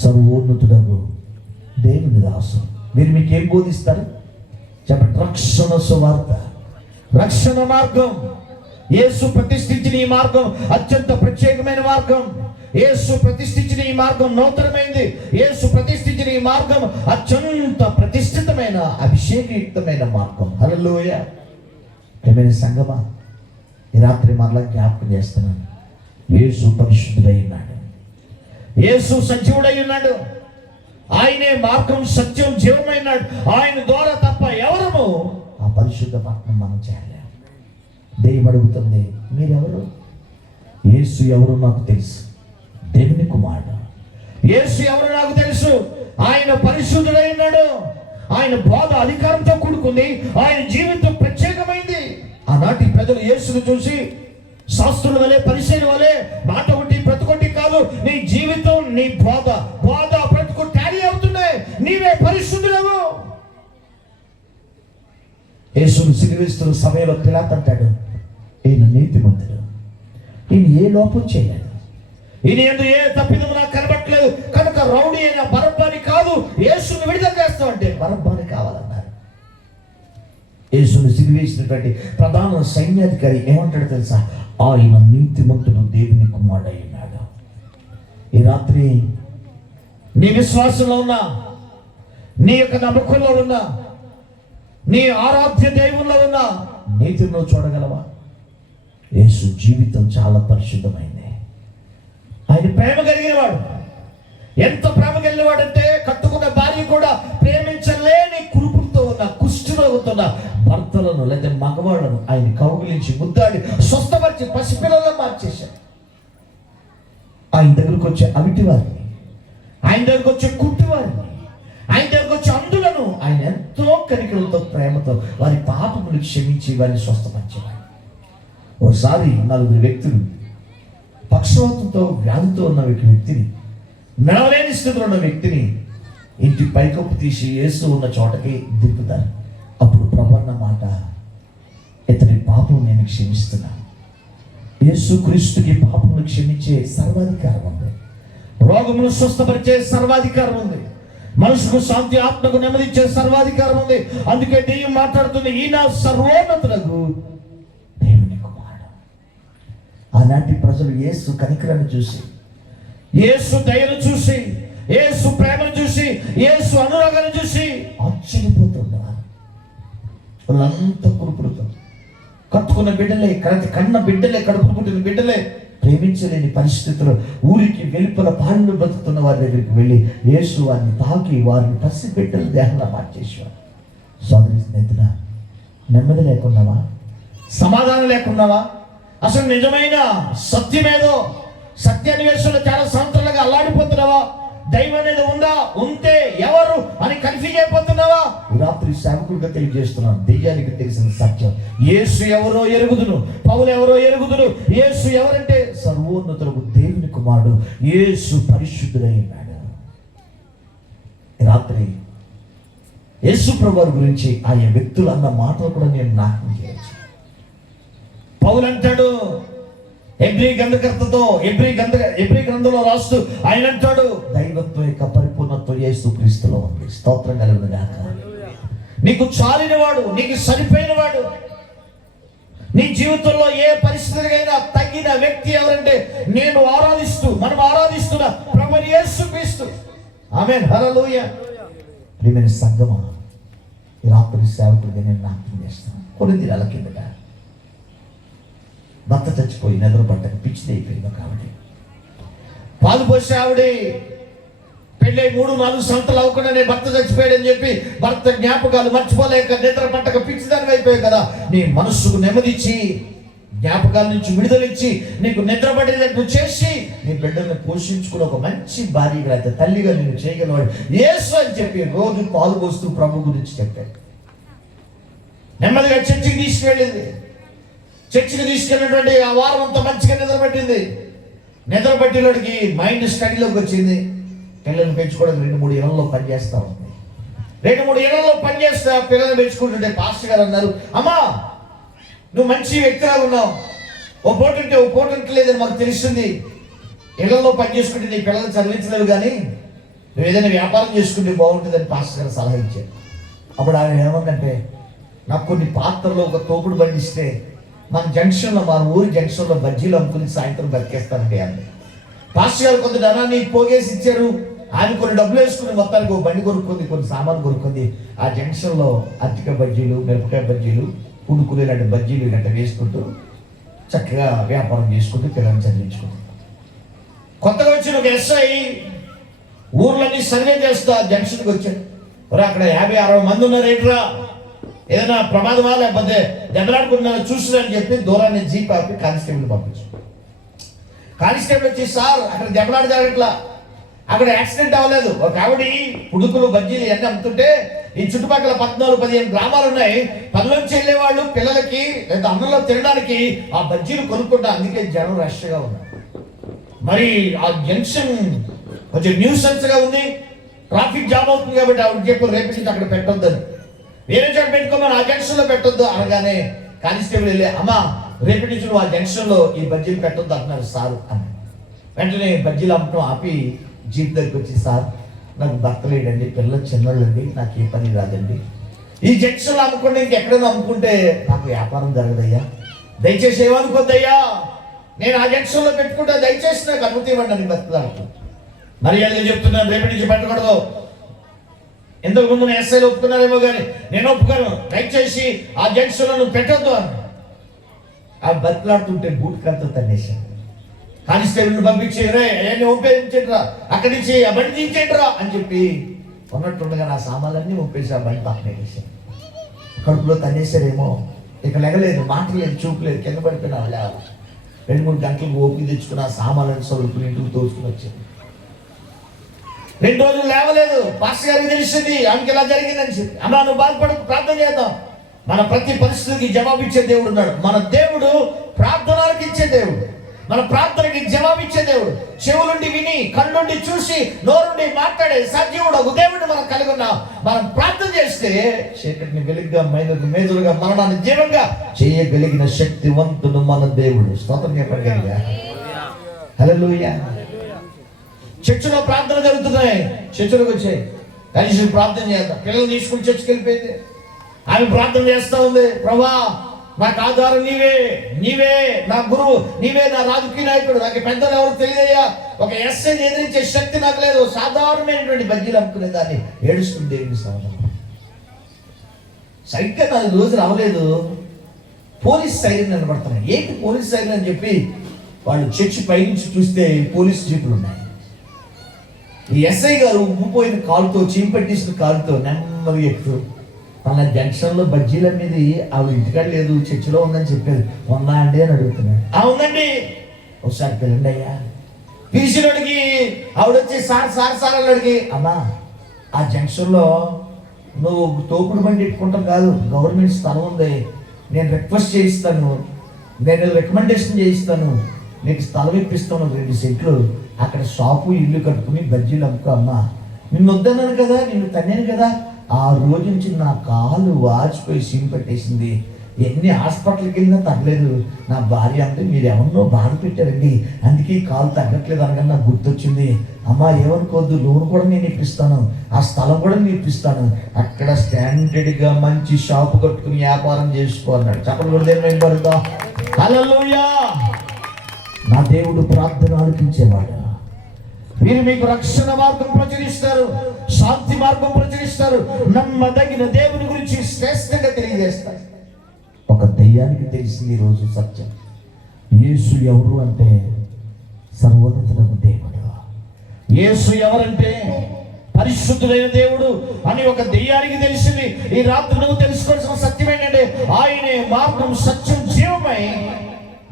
సర్వోన్నతుడగు దేవుని దాసు. మీరు మీకేం బోధిస్తారు చెప్పండి? రక్షణ సువార్త, రక్షణ మార్గం. యేసు ప్రతిష్ఠించిన ఈ మార్గం అత్యంత ప్రత్యేకమైన మార్గం. యేసు ప్రతిష్ఠించిన ఈ మార్గం నూతనమైంది. యేసు ప్రతిష్ఠించిన ఈ మార్గం అత్యంత ప్రతిష్ఠితమైన అభిషేకయుక్తమైన మార్గం. హల్లెలూయా. ఏమైనా సంగమా, ఈ రాత్రి మరలా జ్ఞాపకం చేస్తున్నాను, యేసు పరిశుద్ధుడై ఉన్నాడు, యేసు సజీవుడై ఉన్నాడు. ఆయనే మార్గం, సత్యం, జీవమైనాడు. ఆయన ద్వారా తప్ప ఎవరము ఆ పరిశుద్ధ పట్టణం మనం చేయలేము. దెయ్యం అడుగుతుంది, మీరెవరు? యేసు ఎవరు నాకు తెలుసు, దేవుని కుమారుడు. యేసు ఎవరు నాకు తెలుసు, ఆయన పరిశుద్ధుడై ఉన్నాడు. ఆయన బోధ అధికారంతో కూడుకుంది, ఆయన జీవితం ప్రత్యేకమైంది. ఆనాటి ప్రజలు యేసును చూసి శాస్త్రుల వలె, పరిసయ్యుల వలె మాట ఒకటి బ్రతుకొట్టి కాదు, నీ జీవితం, నీ బోధ బ్రతుకు టాలీ అవుతున్నాయి, నీవే పరిశుద్ధుడవు. యేసును సిలువేస్తున్న సమయంలో పిలాతు అంటాడు, ఈయన నీతిమంతుడు, ఈయన ఏ లోపం చేయలేదు, ఈయన ఎందుకు ఏ తప్పిదము నాకు కనబట్టలేదు, కనుక రౌడీ అయిన బరబ్బాని కాదు, యేసును విడుదల చేస్తామంటే బరబ్బాని కావాలన్నారు. యేసును సిలువేసినటువంటి ప్రధాన సైన్యాధికారి ఏమంటాడు తెలుసా? ఆయన నీతిమంతుడు, దేవుని కుమారుడు అయి ఉన్నాడు. ఈ రాత్రి నీ విశ్వాసంలో ఉన్నా, నీ యొక్క నమ్మకంలో ఉన్నా, నీ ఆరాధ్య దేవుల్లో ఉన్నా నీతిని నువ్వు చూడగలవా? యేసు జీవితం చాలా పరిశుద్ధమైంది. ఆయన ప్రేమ కలిగినవాడు. ఎంత ప్రేమ కలిగినవాడంటే కట్టుకున్న భార్య కూడా ప్రేమించలేని కురుపులతో ఉన్న, కుష్ఠరోగంతో ఉన్న భర్తలను లేదా మగవాళ్ళను ఆయన కౌగిలించి ముద్దాడి స్వస్థపరిచి పసిపిల్లలను మార్చేశాడు. ఆయన దగ్గరకు వచ్చే అవిటి వారిని, ఆయన దగ్గరకు వచ్చే కుట్టి వారిని, ఆయన దగ్గరకు వచ్చే అందులను ఆయన ఎంతో కనికరంతో, ప్రేమతో వారి పాపములు క్షమించి వారిని స్వస్థపరిచేవాడు. ఒకసారి 4 వ్యక్తులు పక్షవాతంతో, వ్యాధితో ఉన్న వ్యక్తిని, నడవలేని స్థితిలో ఉన్న వ్యక్తిని ఇంటి పైకప్పు తీసి యేసు ఉన్న చోటకి దింపుతారు. అప్పుడు ప్రభు అన్న మాట, ఇతని పాపం నేను క్షమిస్తున్నాను. యేసు క్రీస్తుకి పాపమును క్షమించే సర్వాధికారం ఉంది. రోగమును స్వస్థపరిచే సర్వాధికారం ఉంది. మనసుకు శాంతి, ఆత్మకు నెమ్మదిచ్చే సర్వాధికారం ఉంది. అందుకే దెయ్యం మాట్లాడుతుంది, ఈయన సర్వోన్నతులకు దేవుని కుమారుడు. ఆనాటి ప్రజలు యేసు కనికరాన్ని చూసి, యేసు దయను చూసి, యేసు ప్రేమను చూసి, యేసు అనురాగాన్ని చూసి ఆశ్చర్యపోతున్నారు. వాళ్ళంతా కురుపుడుతో కట్టుకున్న బిడ్డలే, కన్న బిడ్డలే, కడుపు పుట్టిన బిడ్డలే ప్రేమించలేని పరిస్థితుల్లో ఊరికి వెలుపల పాలన బ్రతుకుతున్న వారి దగ్గరికి వెళ్ళి యేసు వారిని తాకి వారిని పసిబిడ్డలు దేహంలో మార్చేసేవారు. సోదరి స్నేహితుల, నెమ్మది లేకున్నావా? సమాధానం లేకున్నావా? అసలు నిజమైన సత్యమేదో సత్యాన్వేషణలో చాలా సంవత్సరాలుగా అల్లాడిపోతున్నావా? దైవం అనేది ఉందా, ఉంటే ఎవరు అని కన్ఫ్యూజ్ అయిపోతున్నావా? రాత్రి సేవకుడిగా తెలియజేస్తున్నాను, దెయ్యానికి తెలిసిన సత్యం. యేసు ఎవరో ఎరుగుదును, పౌలు ఎవరో ఎరుగుదును. యేసు ఎవరంటే సర్వోన్నతులకు దేవుని కుమారుడు, యేసు పరిశుద్ధుడై ఉన్నాడు. రాత్రి యేసు ప్రభువు గురించి ఆయా వ్యక్తులు అన్న మాటలు కూడా నేను జ్ఞాపకం చేయొచ్చు. పౌలు అంటాడు, ఎబ్రీ గ్రంథంలో రాస్తూ ఆయన అంటాడు, దైవత్వం యొక్క పరిపూర్ణత్వం యేసు క్రీస్తులో ఉంది. స్తోత్రం కలుగును గాక. నీకు చాలిన వాడు, నీకు సరిపోయిన వాడు, నీ జీవితంలో ఏ పరిస్థితికైనా తగ్గిన వ్యక్తి ఎవరంటే మనం ఆరాధిస్తున్న ప్రభువు యేసు క్రీస్తు. ఆమేన్, హల్లెలూయా. ప్రియమైన సంగమా, ఈ రాత్రి సేవకుడిగా నేను జ్ఞాపకం చేస్తాను. కొన్ని దినాల కిందట భర్త చచ్చిపోయి నిద్ర పట్టక పిచ్చిది అయిపోయింది. కాబట్టి పాలు పోసే ఆవిడ పెళ్ళై 3-4 సంవత్సరాలు అవ్వకుండానే భర్త చచ్చిపోయాడని చెప్పి భర్త జ్ఞాపకాలు మర్చిపోలేక నిద్ర పట్టక పిచ్చిదాన్ని అయిపోయావు కదా. నీ మనస్సుకు నెమ్మదిచ్చి, జ్ఞాపకాల నుంచి విడుదలిచ్చి, నీకు నిద్ర పడేటట్టు చేసి నీ బిడ్డను పోషించుకుని ఒక మంచి భార్యగా అయితే తల్లిగా నేను చేయగలవాడు యేసు అని చెప్పి రోజు పాలు పోస్తూ ప్రభు గురించి చెప్పాడు. నెమ్మదిగా చర్చికి తీసుకెళ్ళింది. చర్చికి తీసుకెళ్ళినటువంటి ఆ వారం అంతా మంచిగా నిద్రపట్టింది. నిద్రపట్టినోడికి మైండ్ స్టడీలోకి వచ్చింది. పిల్లల్ని పెంచుకోవడానికి 2-3 ఇళ్లలో పనిచేస్తా ఉంది. 2-3 ఇళ్లలో పనిచేస్తా పిల్లల్ని పెంచుకుంటుంటే పాస్టర్ గారు అన్నారు, అమ్మా నువ్వు మంచి వ్యక్తిగా ఉన్నావు, ఓ పూట లేదని మాకు తెలుస్తుంది. ఇళ్లలో పని చేసుకుంటే నీ పిల్లల్ని చదివించలేవు, కానీ నువ్వు ఏదైనా వ్యాపారం చేసుకుంటే బాగుంటుందని పాస్టర్ గారు సలహా ఇచ్చారు. అప్పుడు ఆయన ఏమందంటే, నాకు కొన్ని పాత్రలో ఒక తోపుడు బండి ఇస్తే మన ఊరి జంక్షన్లో బజ్జీలు అమ్ముకుని సాయంత్రం బతికేస్తానంటే అంది. పాస్టర్ గారు కొంత ధనాన్ని పోగేసి ఇచ్చారు. ఆయన కొన్ని డబ్బులు వేసుకుని మొత్తానికి ఒక బండి కొనుక్కుంది, కొన్ని సామాన్లు కొనుక్కుంది. ఆ జంక్షన్లో అరటికాయ బజ్జీలు, మిరపకాయ బజ్జీలు, పుణుకులు ఇలాంటి బజ్జీలు ఇలాంటి వేసుకుంటూ చక్కగా వ్యాపారం చేసుకుంటూ పిల్లల్ని చదివించుకుంటుంది. కొత్తగా వచ్చిన ఒక ఎస్ఐ ఊర్లన్నీ సర్వే చేస్తా జంక్షన్కి వచ్చాడు. అక్కడ 50-60 మంది ఉన్నారు, ఏంట్రా ఏదైనా ప్రమాదమా లేకపోతే దెబ్బలాడుకున్నా చూసినని చెప్పి దూరాన్ని జీప్ ఆపి కానిస్టేబుల్ పంపించారు. కానిస్టేబుల్ వచ్చి, సార్ అక్కడ దెబ్బలాట జరగట్లా, అక్కడ యాక్సిడెంట్ అవ్వలేదు, ఒక ఆవిడ పుడుకులు బజ్జీలు ఇవన్నీ అమ్ముతుంటే ఈ చుట్టుపక్కల 14-15 గ్రామాలు ఉన్నాయి. పనిలోంచి వెళ్ళేవాళ్ళు పిల్లలకి లేదా అన్నంలో తినడానికి ఆ బజ్జీలు కొనుక్కుంటా, అందుకే జనం రష్గా ఉన్నారు. మరి ఆ జంక్షన్ కొంచెం న్యూసెన్స్ గా ఉంది, ట్రాఫిక్ జామ్ అవుతుంది కాబట్టి ఆవిడ చెప్పు రేపు నుంచి అక్కడ పెట్టొద్దని, వేరే చోట పెట్టుకోమని ఆ జంక్షన్ లో పెట్టొద్దు అనగానే కానిస్టేబుల్ వెళ్ళి, అమ్మా రేపటి నుంచి నువ్వు ఆ జంక్షన్ లో ఈ బజ్జీలు పెట్టొద్దు అంటున్నారు సారు అని. వెంటనే బజ్జీలు అమ్మటం ఆపి జీప్ దగ్గరికి వచ్చి, సార్ నాకు భర్త లేడండి, పిల్లలు చిన్నోళ్ళండి, నాకు ఏ పని రాదండి, ఈ జంక్షన్లో అమ్ముకుంటే ఇంకెక్కడైనా అమ్ముకుంటే నాకు వ్యాపారం జరగదయ్యా, దయచేసి ఏమనుకోద్దయ్యా, నేను ఆ జంక్షన్లో పెట్టుకుంటా, దయచేసి నాకు అనుమతి ఇవ్వండి అని బతుకుతాను. మరి అది చెప్తున్నాను, రేపటి నుంచి పెట్టకూడదు. ఇంతకు ముందు ఎస్ఐలు ఒప్పుకున్నారేమో కానీ నేను ఒప్పుకోను, దయచేసి ఆ జంక్షన్లో నువ్వు పెట్టొద్దు అని. ఆ బతులాడుతుంటే బూట్ కంతా తన్నేశాను. కానిస్టేబుల్ని పంపించి అవన్నీ ఉపయోగించండిరా, అక్కడి నుంచి ఆ బండి తీయించండిరా అని చెప్పి ఉన్నట్టుండగా నా సామాన్లన్నీ ఒప్పేసి ఆ బండి పక్కన వేసాను. కడుపులో తన్నేశారేమో, ఇక లెగలేదు, మాట లేదు, చూపు లేదు, కింద పడిపోయినా వాళ్ళ 2-3 గంటలకు ఓపిక తెచ్చుకుని ఆ సామాన్లను సరుకుని ఇంటికి తోచుకుని వచ్చాను. 2 రోజులు లేవలేదు. పాస్టర్ గారికి తెలిసింది ఆమెకి ఇలా జరిగిందని చెప్పి, అమ్మా నువ్వు బాధపడకు, ప్రార్థన చేద్దాం. మన ప్రతి పరిస్థితికి జవాబు ఇచ్చే దేవుడు ఉన్నాడు. మన దేవుడు ప్రార్థనలకు ఇచ్చే దేవుడు. మన ప్రార్థనకి జవాబిచ్చే దేవుడు, చెవులుండి విని, కళ్ళుండి చూసి, నోరుండి మాట్లాడే సజీవుడు ఒక దేవుడిని మనం కలిగి ఉన్నాం. మనం ప్రార్థన చేస్తే చీకటిని వెలుగుగా, మేజులుగా, మరణాన్ని జీవంగా చేయగలిగిన శక్తివంతుడు మన దేవుడు. స్తోత్రం చెప్పండి. హల్లెలూయా. చర్చిలో ప్రార్థన జరుగుతున్నాయి, చర్చిలోకి వచ్చాయి, కలిసి ప్రార్థన చేద్దాం. పిల్లలు తీసుకుని చర్చికి వెళ్ళిపోయింది. ఆమె ప్రార్థన చేస్తా ఉంది, ప్రభా నాకు ఆధారం నీవే, నీవే నా గురువు, నీవే నా రాజకీయ నాయకుడు, నాకు పెద్దలు ఎవరు తెలియదయ్యా, ఒక ఎస్ఐని ఎదిరించే శక్తి నాకు లేదు, సాధారణమైనటువంటి బజ్జీలు అమ్ముకునే దాన్ని ఏడుస్తుంది దేవుని సమాధానం. సరిగ్గా 4 రోజులు అవ్వలేదు, పోలీస్ సైరన్ నిలబడుతున్నాయి. ఏంటి పోలీస్ సైరన్ అని చెప్పి వాళ్ళు చర్చి పైనుంచి చూస్తే పోలీస్ జీపులు ఉన్నాయి. ఈ ఎస్ఐ గారు ఉబ్బిపోయిన కాలుతో, చీంపట్టేసిన కాలుతో నెమ్మది ఎక్కుతూ తన జంక్షన్లో బజ్జీల మీద ఆవిడ ఇంటికాడ లేదు, చర్చిలో ఉందని చెప్పేది. ఉందా అండి అని అడుగుతున్నాడు. ఉందండి, ఒకసారి పిల్లండి అయ్యా. పిలిచినడికి ఆవిడ వచ్చి సార్ సార్ సార్ అని అడిగి, అమ్మా ఆ జంక్షన్లో నువ్వు తోపుడు బండి పెట్టుకుంటాం కాదు, గవర్నమెంట్ స్థలం ఉంది, నేను రిక్వెస్ట్ చేయిస్తాను, నేను రికమెండేషన్ చేయిస్తాను, నీకు స్థలం ఇప్పిస్తాను 2 సెంట్లు, అక్కడ షాపు ఇల్లు కట్టుకుని బజ్జీలు అమ్ముకో. అమ్మా నిన్ను వద్దన్నాను కదా, నిన్ను తన్నాను కదా, ఆ రోజు నుంచి నా కాలు వాచిపోయి సీమ్ పెట్టేసింది, ఎన్ని హాస్పిటల్కి వెళ్ళినా తగ్గలేదు. నా భార్య అంటే మీరు ఎవరినో బాధ పెట్టారండి, అందుకే ఈ కాలు తగ్గట్లేదు అనగానే నాకు గుర్తొచ్చింది. అమ్మా ఏమనుకోవద్దు, లోన్ కూడా నేను ఇప్పిస్తాను, ఆ స్థలం కూడా నేను ఇప్పిస్తాను, అక్కడ స్టాండర్డ్గా మంచి షాపు కట్టుకుని వ్యాపారం చేసుకో అన్నాడు. చెప్పకూడదు పడుతాం. హల్లెలూయా. నా దేవుడు ప్రార్థన ఆలకించేవాడు. వీరు మీకు రక్షణ మార్గం ప్రచురిస్తారు, శాంతి మార్గం ప్రచురిస్తారు, నమ్మదగిన దేవుని గురించి శ్రేష్టంగా తెలియజేస్తారు. ఒక దయ్యానికి తెలిసింది ఈరోజు సత్యం. యేసు ఎవరు అంటే సర్వోన్నతుడైన దేవుడు. యేసు ఎవరంటే పరిశుద్ధుడైన దేవుడు అని ఒక దెయ్యానికి తెలిసింది. ఈ రాత్రి నువ్వు తెలుసుకోవాల్సిన సత్యం ఏంటంటే ఆయనే మార్గం, సత్యం, జీవమై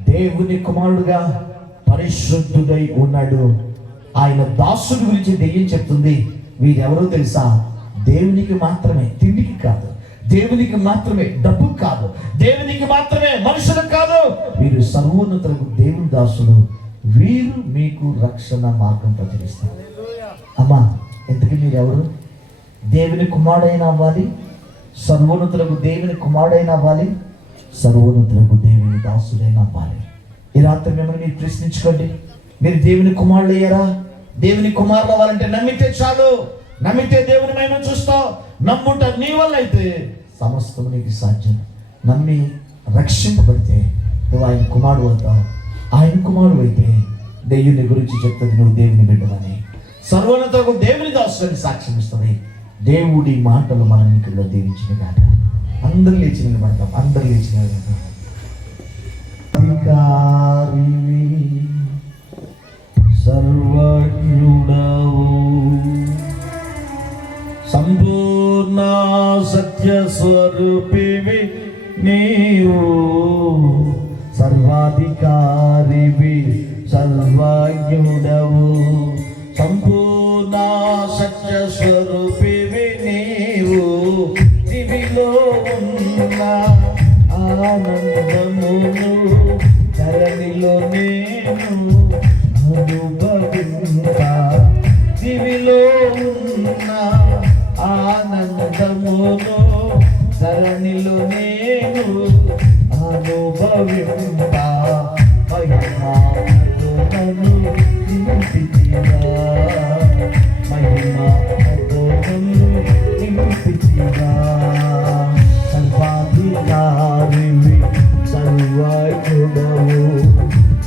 దేవుని కుమారుడుగా పరిశుద్ధుడై ఉన్నాడు. ఆయన దాసుడి గురించి దెయ్యం చెప్తుంది. వీరెవరో తెలుసా? దేవునికి మాత్రమే, తిండికి కాదు, దేవునికి మాత్రమే, డబ్బు కాదు, దేవునికి మాత్రమే, మనుషులకు కాదు. వీరు సర్వోన్నతులకు దేవుని దాసుడు. వీరు మీకు రక్షణ మార్గం ప్రచురిస్తారు. అమ్మా ఇంతకీ మీరెవరు? దేవుని కుమారుడైన అవ్వాలి, సర్వోన్నతులకు దేవుని కుమారుడైన అవ్వాలి, సర్వోన్నతులకు దేవుని దాసుడైన అవ్వాలి. ఈ రాత్రి మిమ్మల్ని మీరు ప్రశ్నించుకోండి, మీరు దేవుని కుమారుడు అయ్యారా? దేవుని కుమారుడు అవ్వాలంటే నమ్మితే చాలు. నమ్మితే దేవుని మహిమ చూస్తావు. నమ్ముట నీ వల్ల అయితే సమస్తం నీకు సాధ్యం. నమ్మి రక్షింపబడితే నువ్వు ఆయన కుమారుడు అవుతావు. ఆయన కుమారుడు అయితే దేవుని గురించి చెప్తుంది నువ్వు దేవుని బిడ్డవని, సర్వోన్నతకు దేవుని దాసుని సాక్ష్యం ఇస్తుంది. దేవుడి మాటలు మన ఇంట్లో దీవించిన కాక. అందరు లేచి నిలబడతాం, అందరు లేచి నిలబడతాం. సర్వజ్ఞుడవు, సంపూర్ణ సత్య స్వరూపివి నీవు, సర్వాధికారివి, సర్వజ్ఞుడవు, సంపూర్ణ సత్య స్వరూపివి నీవు, దివిలో ఉన్న ఆనందమును ధరణిలో నేను అనుభవింపా, దివిలో ఉన్న ఆనందమును ధరణిలో నేను అనుభవింపా, మహిమతో నన్ను నింపితివా, మహిమతో నన్ను నింపితివా, సర్వాధికారివి, సర్వజ్ఞుడవు,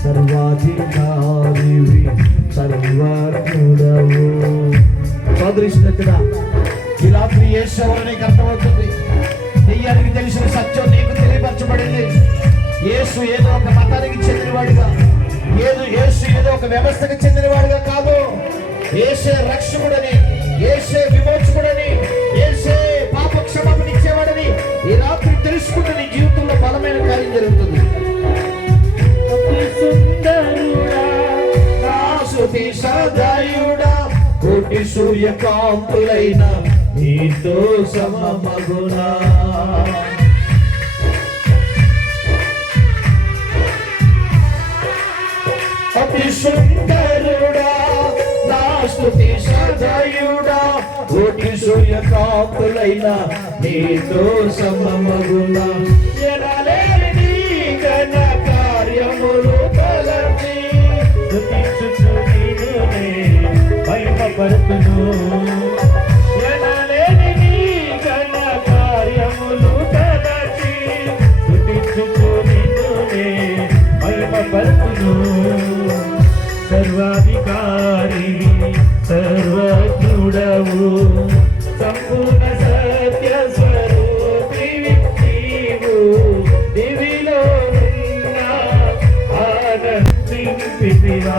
సర్వాధికారివి, సర్వజ్ఞుడవు. సోదరిస్తున్నట్టుగా ఈ రాత్రి యేసు ఎవరో నీకు అర్థమవుతుంది. దెయ్యానికి తెలిసిన సత్యం నీకు తెలియపరచబడింది. యేసు ఏదో ఒక మతానికి చెందినవాడిగా, యేసు ఏదో ఒక వ్యవస్థకు చెందినవాడిగా కాదు. యేసే రక్షకుడని, యేసే విమోచకుడని, యేసే పాప క్షమాపణ ఇచ్చేవాడని ఈ రాత్రి తెలుసుకుంటే నీ జీవితంలో బలమైన కార్యం జరుగుతుంది. సదాయుడా, కోటి సూర్యకాంతులైన నీతో సమమగునా, ఎవరైనా నీతో సమమగునా ఎనలేని నీ ఘన కార్యములు తలచి స్తుతించుచు నిన్నునే మహిమపరతును ఎనలేని నీ ఘన కార్యములు తలచి స్తుతించుచు నిన్నునే మహిమపరతును సర్వాధికారి సర్వజ్ఞుడవు సంపూర్ణ సత్య స్వరూపివి నీవు దివిలో ఉన్న ఆనందింపితివా